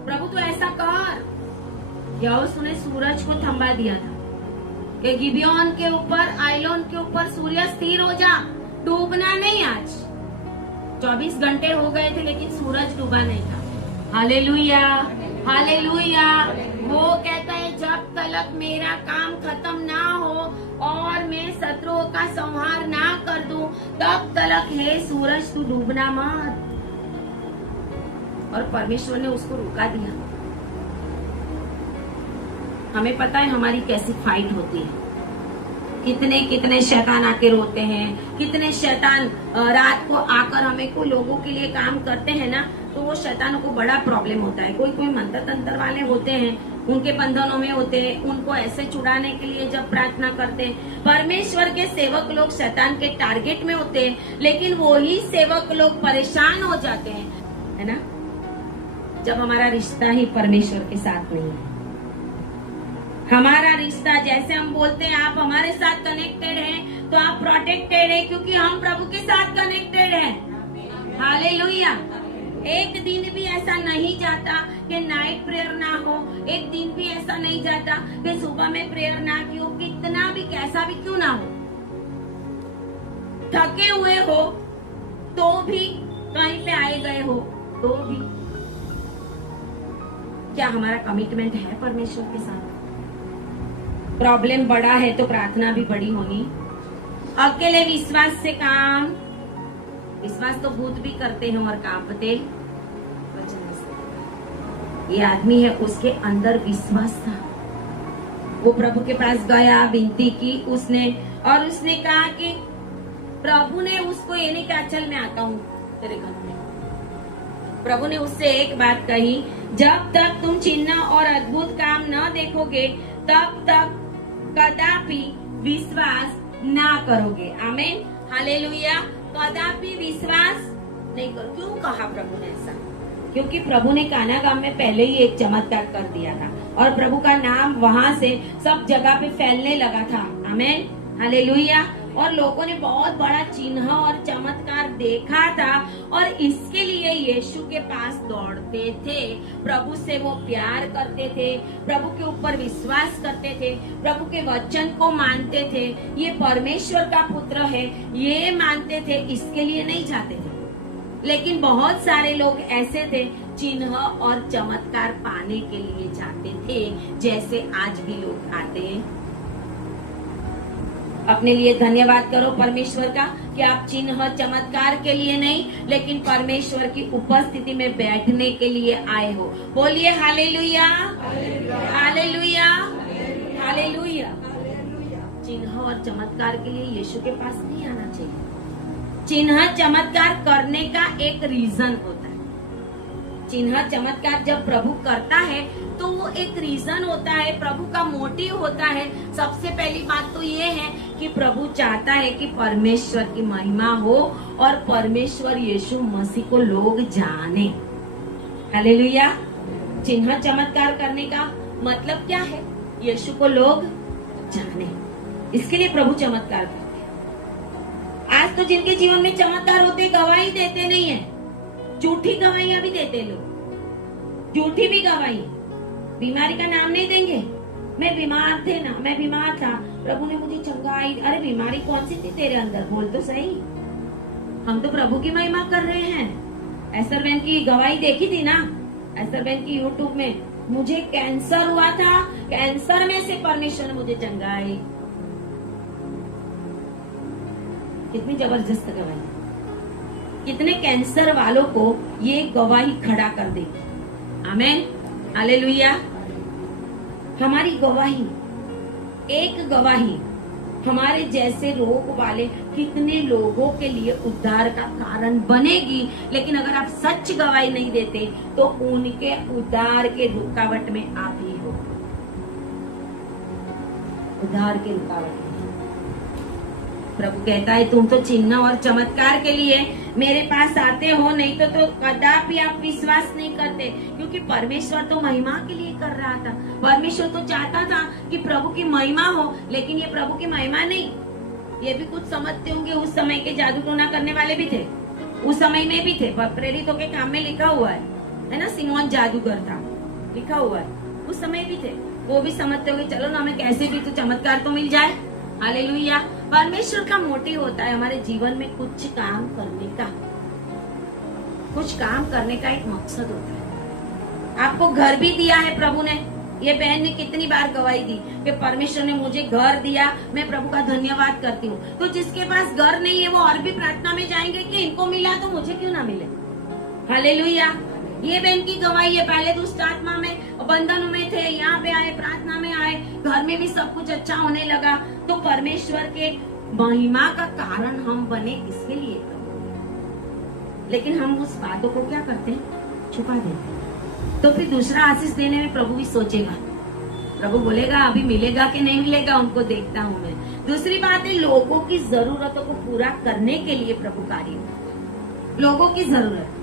प्रभु तो ऐसा कर। यहोशू ने सूरज को थंबा दिया था कि गिबेओन के ऊपर, आयलोन के ऊपर सूर्य स्थिर हो जा, डूबना नहीं। आज 24 घंटे हो गए थे लेकिन सूरज डूबा नहीं था। Hallelujah, hallelujah. वो कहता है जब तक मेरा काम खत्म ना हो और मैं शत्रुओं का संहार ना कर दूं, तब तक हे सूरज तू डूबना मत। और परमेश्वर ने उसको रुका दिया। हमें पता है हमारी कैसी फाइट होती है। कितने शैतान आके रोते हैं, कितने शैतान रात को आकर हमें को लोगों के लिए काम करते हैं ना, तो वो शैतानों को बड़ा प्रॉब्लम होता है। कोई मंत्र तंत्र वाले होते हैं, उनके बंधनों में होते हैं, उनको ऐसे छुड़ाने के लिए जब प्रार्थना करते हैं। परमेश्वर के सेवक लोग शैतान के टारगेट में होते हैं, लेकिन वही सेवक लोग परेशान हो जाते हैं, है ना, जब हमारा रिश्ता ही परमेश्वर के साथ नहीं है। हमारा रिश्ता, जैसे हम बोलते हैं आप हमारे साथ कनेक्टेड हैं, तो आप प्रोटेक्टेड हैं, क्योंकि हम प्रभु के साथ कनेक्टेड हैं। हालेलुया। एक दिन भी ऐसा नहीं जाता कि नाइट प्रेयर ना हो, एक दिन भी ऐसा नहीं जाता कि सुबह में प्रेयर ना की हो। कितना भी कैसा भी क्यों ना हो, थके हुए हो तो भी, कहीं पे आए गए हो तो भी, क्या हमारा कमिटमेंट है परमेश्वर के साथ? प्रॉब्लम बड़ा है तो प्रार्थना भी बड़ी होनी। अकेले विश्वास से काम, विश्वास तो भूत भी करते हैं और कांपते वचन से। ये आदमी है, उसके अंदर विश्वास था। वो प्रभु के पास गया, विनती की उसने, और उसने कहा कि प्रभु ने उसको ये नहीं कहा चल मैं आता हूँ तेरे घर में। प्रभु ने उससे एक बात कही, जब तक तुम चिन्ह और अद्भुत काम न देखोगे तब तक कदापि विश्वास ना करोगे। आमीन, हालेलुया। कदापि विश्वास नहीं करो। क्यों कहा प्रभु ने ऐसा? क्योंकि प्रभु ने काना गांव में पहले ही एक चमत्कार कर दिया था और प्रभु का नाम वहां से सब जगह पे फैलने लगा था। आमीन, हालेलुया। और लोगों ने बहुत बड़ा चिन्ह और चमत्कार देखा था और इसके लिए यीशु के पास दौड़ते थे। प्रभु से वो प्यार करते थे, प्रभु के ऊपर विश्वास करते थे, प्रभु के वचन को मानते थे। ये परमेश्वर का पुत्र है, ये मानते थे, इसके लिए नहीं जाते थे। लेकिन बहुत सारे लोग ऐसे थे चिन्ह और चमत्कार पाने के लिए जाते थे, जैसे आज भी लोग आते हैं। अपने लिए धन्यवाद करो परमेश्वर का कि आप चिन्ह चमत्कार के लिए नहीं लेकिन परमेश्वर की उपस्थिति में बैठने के लिए आए हो। बोलिए हालेलुया, हालेलुया, हालेलुया। चिन्ह और चमत्कार के लिए यीशु के पास नहीं आना चाहिए। चिन्ह चमत्कार करने का एक रीजन होता है। चिन्ह चमत्कार जब प्रभु करता है तो वो एक रीजन होता है, प्रभु का मोटिव होता है। सबसे पहली बात तो ये है कि प्रभु चाहता है कि परमेश्वर की महिमा हो और परमेश्वर यीशु मसीह को लोग जाने। हालेलुया। चिन्ह चमत्कार करने का मतलब क्या है? यीशु को लोग जाने, इसके लिए प्रभु चमत्कार करते हैं। आज तो जिनके जीवन में चमत्कार होते गवाही देते नहीं है, झूठी गवाहियां भी देते लोग, झूठी भी गवाही। बीमारी का नाम नहीं देंगे, मैं बीमार थे ना, मैं बीमार था, प्रभु ने मुझे चंगाई। अरे बीमारी कौन सी थी तेरे अंदर, बोल तो सही। हम तो प्रभु की महिमा कर रहे हैं। एस्टर बहन की गवाही देखी थी ना, एस्टर बहन की यूट्यूब में, मुझे कैंसर हुआ था, कैंसर में से परमेश्वर ने मुझे चंगाई। कितनी जबरदस्त गवाही, कितने कैंसर वालों को ये गवाही खड़ा कर देगी। आमीन, हालेलुया। हमारी गवाही, एक गवाही हमारे जैसे रोग वाले कितने लोगों के लिए उद्धार का कारण बनेगी। लेकिन अगर आप सच गवाही नहीं देते तो उनके उद्धार के रुकावट में आप ही हो, उद्धार के रुकावट में। प्रभु कहता है तुम तो चिन्ह और चमत्कार के लिए मेरे पास आते हो, नहीं तो कदापि आप विश्वास नहीं करते। क्योंकि परमेश्वर तो महिमा के लिए कर रहा था। परमेश्वर तो चाहता था कि प्रभु की महिमा हो, लेकिन ये प्रभु की महिमा नहीं। ये भी कुछ समझते होंगे, उस समय के जादू टोना करने वाले भी थे, उस समय में भी थे। प्रेरितों के काम में लिखा हुआ है ना, सिमोन जादूगर था, लिखा हुआ है, उस समय भी थे। वो भी समझते होंगे चलो ना हमें कैसे भी तो चमत्कार तो मिल जाए। हालेलुया। परमेश्वर का मोटिव होता है हमारे जीवन में कुछ काम करने का, कुछ काम करने का एक मकसद होता है। आपको घर भी दिया है प्रभु ने। ये बहन ने कितनी बार गवाही दी कि परमेश्वर ने मुझे घर दिया, मैं प्रभु का धन्यवाद करती हूँ। तो जिसके पास घर नहीं है वो और भी प्रार्थना में जाएंगे कि इनको मिला तो मुझे क्यों ना मिले। हालेलुया। ये बहन की गवाही है, पहले दुष्ट आत्मा में बंधन में थे, यहाँ पे आए, प्रार्थना में आए, घर में भी सब कुछ अच्छा होने लगा। तो परमेश्वर के महिमा का कारण हम बने, इसके लिए। लेकिन हम उस बातों को क्या करते हैं, छुपा देते हैं। तो फिर दूसरा आशीष देने में प्रभु भी सोचेगा, प्रभु बोलेगा अभी मिलेगा कि नहीं मिलेगा, उनको देखता हूँ मैं। दूसरी बात है, लोगों की जरूरतों को पूरा करने के लिए प्रभु कार्य। लोगों की जरूरत,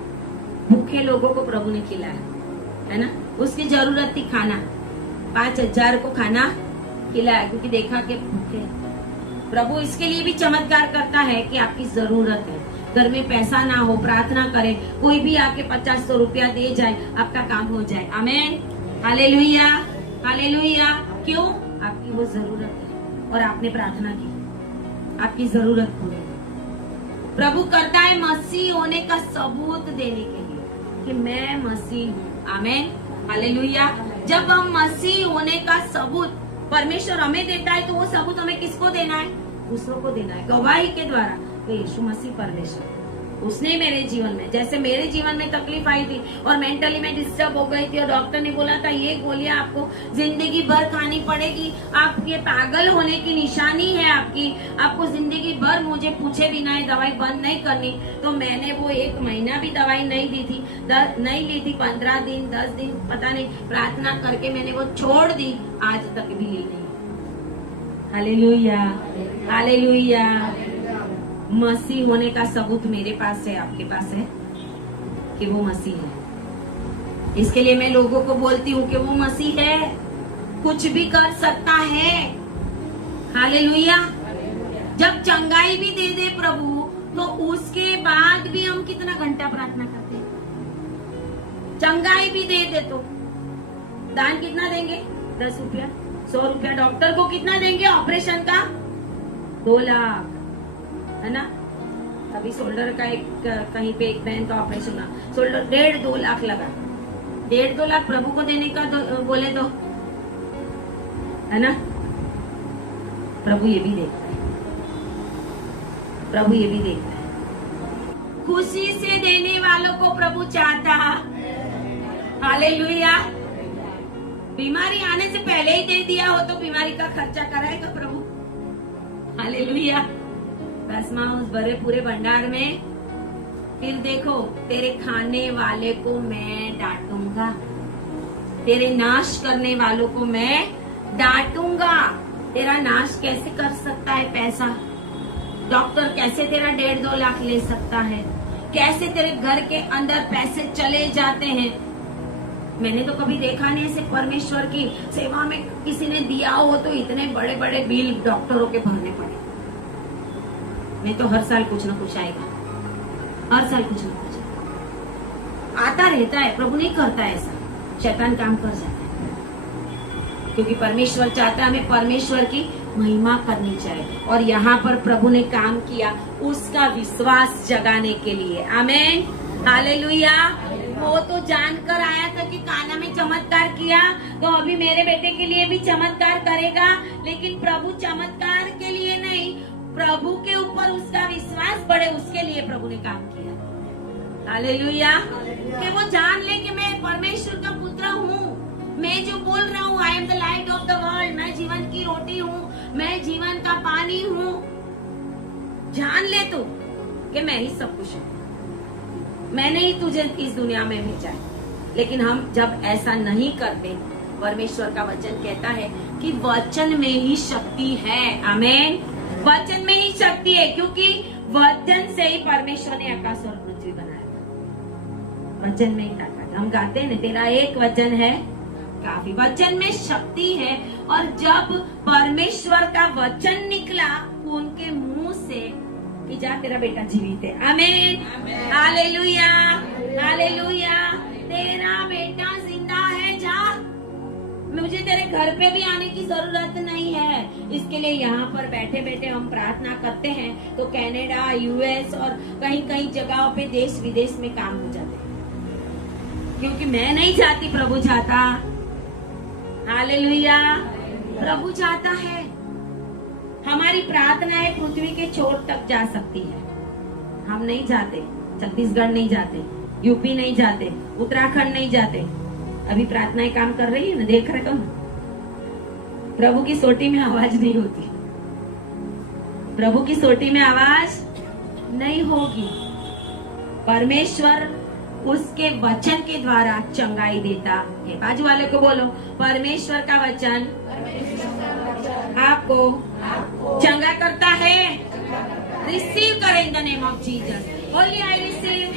भूखे लोगों को प्रभु ने खिलाया, है ना। उसकी जरूरत थी खाना, 5000 को खाना खिलाया, क्योंकि देखा कि भूखे। प्रभु इसके लिए भी चमत्कार करता है कि आपकी जरूरत है, घर में पैसा ना हो, प्रार्थना करे, कोई भी आके 50-100 रुपया दे जाए, आपका काम हो जाए। आमीन, हालेलुया, हालेलुया। क्यों? आपकी वो जरूरत है और आपने प्रार्थना की, आपकी जरूरत पूरी। प्रभु करता है मसीह होने का सबूत देने के लिए कि मैं मसीह हूँ। आमीन, हालेलुया। जब हम मसीह होने का सबूत परमेश्वर हमें देता है तो वो सबूत हमें किसको देना है? दूसरों को देना है, गवाही के द्वारा। तो यीशु मसीह परमेश्वर, उसने मेरे जीवन में, जैसे मेरे जीवन में तकलीफ आई थी और मेंटली मैं डिस्टर्ब हो गई थी और डॉक्टर ने बोला था ये गोलियां आपको जिंदगी भर खानी पड़ेगी, आप ये पागल होने की निशानी है आपकी, आपको जिंदगी भर मुझे पूछे बिना ये दवाई बंद नहीं करनी। तो मैंने वो 1 महीना भी दवाई नहीं दी थी, नहीं ली थी, 15 दिन 10 दिन पता नहीं, प्रार्थना करके मैंने वो छोड़ दी, आज तक भी ली नहीं। Hallelujah, hallelujah. मसीह होने का सबूत मेरे पास है, आपके पास है कि वो मसीह है। इसके लिए मैं लोगों को बोलती हूँ कि वो मसीह है, कुछ भी कर सकता है। हालेलुया। जब चंगाई भी दे दे प्रभु, तो उसके बाद भी हम कितना घंटा प्रार्थना करते हैं। चंगाई भी दे दे तो दान कितना देंगे? 10 रुपया, 100 रुपया। डॉक्टर को कितना देंगे ऑपरेशन का? 2 लाख, है ना। अभी शोल्डर का एक कहीं पे एक बहन का ऑपरेशन हुआ, शोल्डर 1.5-2 लाख लगा। 1.5-2 लाख प्रभु को देने का बोले तो, है ना। प्रभु ये भी देखता है। प्रभु ये भी देखता है। खुशी से देने वालों को प्रभु चाहता है। हालेलुया। बीमारी आने से पहले ही दे दिया हो तो बीमारी का खर्चा कराएगा प्रभु। हालेलुया। बस माँ उस बड़े पूरे भंडार में, फिर देखो तेरे खाने वाले को मैं डांटूंगा, तेरे नाश करने वालों को मैं डांटूंगा। तेरा नाश कैसे कर सकता है पैसा? डॉक्टर कैसे तेरा 1.5-2 लाख ले सकता है? कैसे तेरे घर के अंदर पैसे चले जाते हैं? मैंने तो कभी देखा नहीं ऐसे परमेश्वर की सेवा में किसी ने दिया हो तो इतने बड़े बड़े बिल डॉक्टरों के भरने पड़े। नहीं तो हर साल कुछ ना कुछ आएगा, हर साल कुछ ना कुछ आता रहता है। प्रभु नहीं करता ऐसा, शैतान काम कर जाता है, क्योंकि परमेश्वर चाहता है हमें परमेश्वर की महिमा करनी चाहिए। और यहाँ पर प्रभु ने काम किया उसका विश्वास जगाने के लिए। आमीन, हालेलुया। वो तो जानकर आया था कि काना में चमत्कार किया तो अभी मेरे बेटे के लिए भी चमत्कार करेगा, लेकिन प्रभु चमत्कार के लिए नहीं, प्रभु के ऊपर उसका विश्वास बढ़े उसके लिए प्रभु ने काम किया। हालेलुया। कि वो जान ले कि मैं परमेश्वर का पुत्र हूँ, मैं जो बोल रहा हूँ I am the light of the world, मैं जीवन की रोटी हूँ, मैं जीवन का पानी हूँ। जान ले तू कि मैं ही सब कुछ हूँ, मैंने ही तुझे इस दुनिया में भेजा है। लेकिन हम जब ऐसा नहीं करते, परमेश्वर का वचन कहता है कि वचन में ही शक्ति है। आमीन। वचन में ही शक्ति है, क्योंकि वचन से ही परमेश्वर ने आकाश और पृथ्वी बनाया। वचन में ही ताकत। हम गाते हैं ना, तेरा एक वचन है काफी। वचन में शक्ति है। और जब परमेश्वर का वचन निकला उनके मुंह से कि जा तेरा बेटा जीवित है। आमीन, हालेलुया, हालेलुया। तेरा बेटा जिंदा है, जा, मुझे तेरे घर पे भी आने की जरूरत नहीं है। इसके लिए यहाँ पर बैठे बैठे हम प्रार्थना करते हैं तो कनाडा, यूएस और कहीं कहीं जगहों पे देश विदेश में काम हो जाते हैं, क्योंकि मैं नहीं चाहती, प्रभु चाहता। हालेलुया। प्रभु चाहता है हमारी प्रार्थनाएं पृथ्वी के छोर तक जा सकती है। हम नहीं जाते, छत्तीसगढ़ नहीं जाते, यूपी नहीं जाते, उत्तराखंड नहीं जाते। अभी प्रार्थनाएं काम कर रही है ना, देख रहे कम। प्रभु की सोटी में आवाज नहीं होती, प्रभु की सोटी में आवाज नहीं होगी। परमेश्वर उसके वचन के द्वारा चंगाई देता है। बाजू वाले को बोलो, परमेश्वर का वचन आपको चंगा करता है। रिसीव करें in the name of Jesus. बोलिए I receive,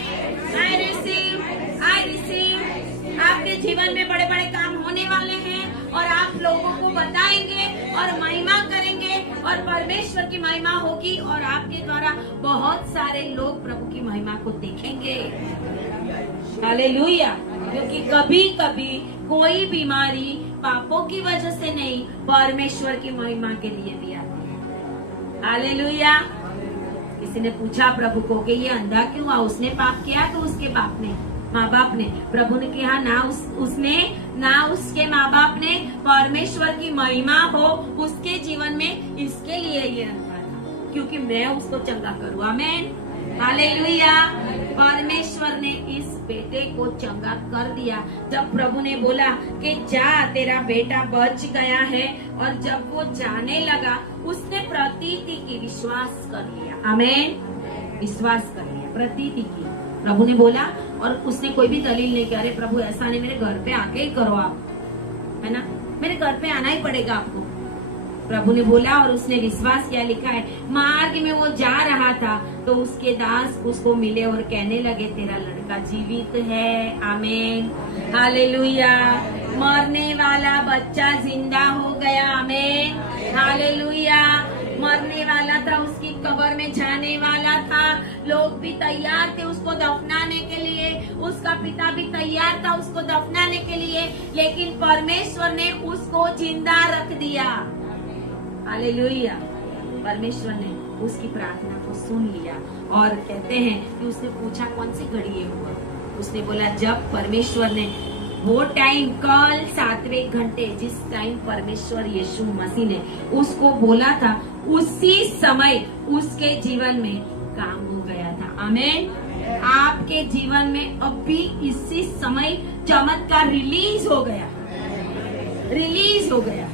I receive, I receive. आपके जीवन में बड़े बड़े काम होने वाले हैं और आप लोगों को बताएंगे और महिमा करेंगे और परमेश्वर की महिमा होगी और आपके द्वारा बहुत सारे लोग प्रभु की महिमा को देखेंगे। हालेलुया। क्योंकि कभी कभी कोई बीमारी पापों की वजह से नहीं, परमेश्वर की महिमा के लिए भी आती है। हालेलुया। किसी ने पूछा प्रभु को कि ये अंधा क्यों हुआ? उसने पाप किया तो उसके बाप ने, माँ बाप ने? प्रभु ने कहा ना उसने ना उसके माँ बाप ने, परमेश्वर की महिमा हो उसके जीवन में, इसके लिए ये अंधा था, क्योंकि मैं उसको चंगा करूँ। आमीन, हालेलुया। परमेश्वर ने इस बेटे को चंगा कर दिया। जब प्रभु ने बोला कि जा तेरा बेटा बच गया है, और जब वो जाने लगा उसने प्रतीति की विश्वास कर लिया। आमीन, विश्वास कर लिया, प्रतीति की। प्रभु ने बोला और उसने कोई भी दलील नहीं किया, अरे प्रभु ऐसा नहीं, मेरे घर पे आके ही करो आप, है ना, मेरे घर पे आना ही पड़ेगा आपको। प्रभु ने बोला और उसने विश्वास किया। लिखा है मार्ग में वो जा रहा था तो उसके दास उसको मिले और कहने लगे तेरा लड़का जीवित है। आमीन, हालेलुया। मरने वाला बच्चा जिंदा हो गया। आमीन, हालेलुया। मरने वाला था, उसकी कब्र में जाने वाला था, लोग भी तैयार थे उसको दफनाने के लिए, उसका पिता भी तैयार था उसको दफनाने के लिए, लेकिन परमेश्वर ने उसको जिंदा रख दिया। हालेलुया। परमेश्वर ने उसकी प्रार्थना को सुन लिया। और कहते हैं कि उसने पूछा कौन सी घड़ी ये हुआ? उसने बोला जब परमेश्वर ने वो टाइम, कल 7वें घंटे, जिस टाइम परमेश्वर यीशु मसीह ने उसको बोला था, उसी समय उसके जीवन में काम हो गया था। आमीन। आपके जीवन में अभी इसी समय चमत्कार रिलीज हो गया, रिलीज हो गया,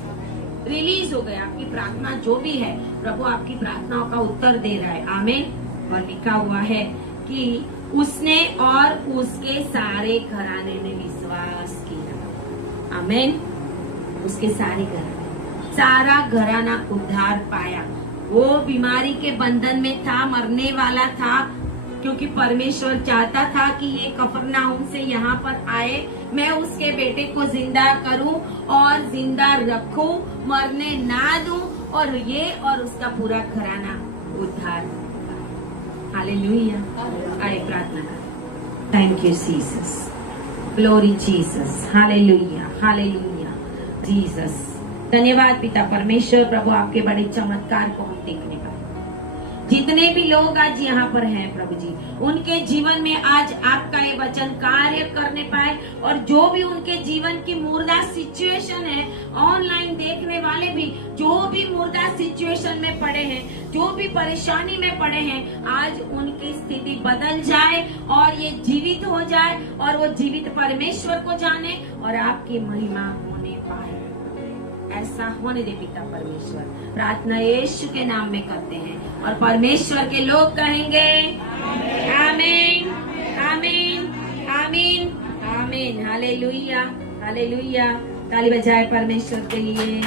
रिलीज हो गया। आपकी प्रार्थना जो भी है, प्रभु आपकी प्रार्थनाओं का उत्तर दे रहा है। आमीन। और लिखा हुआ है कि उसने और उसके सारे घराने ने विश्वास किया। आमीन। उसके सारे घराने, सारा घराना उद्धार पाया। वो बीमारी के बंधन में था, मरने वाला था, क्योंकि परमेश्वर चाहता था कि ये कफरनाहूम से यहाँ पर आए, मैं उसके बेटे को जिंदा करूं और जिंदा रखूं, मरने ना दूं, और ये और उसका पूरा घराना उद्धार। हालेलुया। आए प्रार्थना करें। Thank you Jesus, glory Jesus, hallelujah, hallelujah Jesus. धन्यवाद पिता परमेश्वर, प्रभु आपके बड़े चमत्कार को हम देखने पाए। जितने भी लोग आज यहाँ पर हैं प्रभु जी, उनके जीवन में आज आपका ये वचन कार्य करने पाए, और जो भी उनके जीवन की मुर्दा सिचुएशन है, ऑनलाइन देखने वाले भी जो भी मुर्दा सिचुएशन में पड़े हैं, जो भी परेशानी में पड़े हैं, आज उनकी स्थिति बदल जाए और ये जीवित हो जाए, और वो जीवित परमेश्वर को जाने और आपकी महिमा होने पाए। ऐसा होने दे पिता परमेश्वर। प्रार्थना यीशु के नाम में करते हैं, और परमेश्वर के लोग कहेंगे आमीन, आमीन, आमीन, आमीन। Hallelujah, hallelujah. ताली बजाए परमेश्वर के लिए।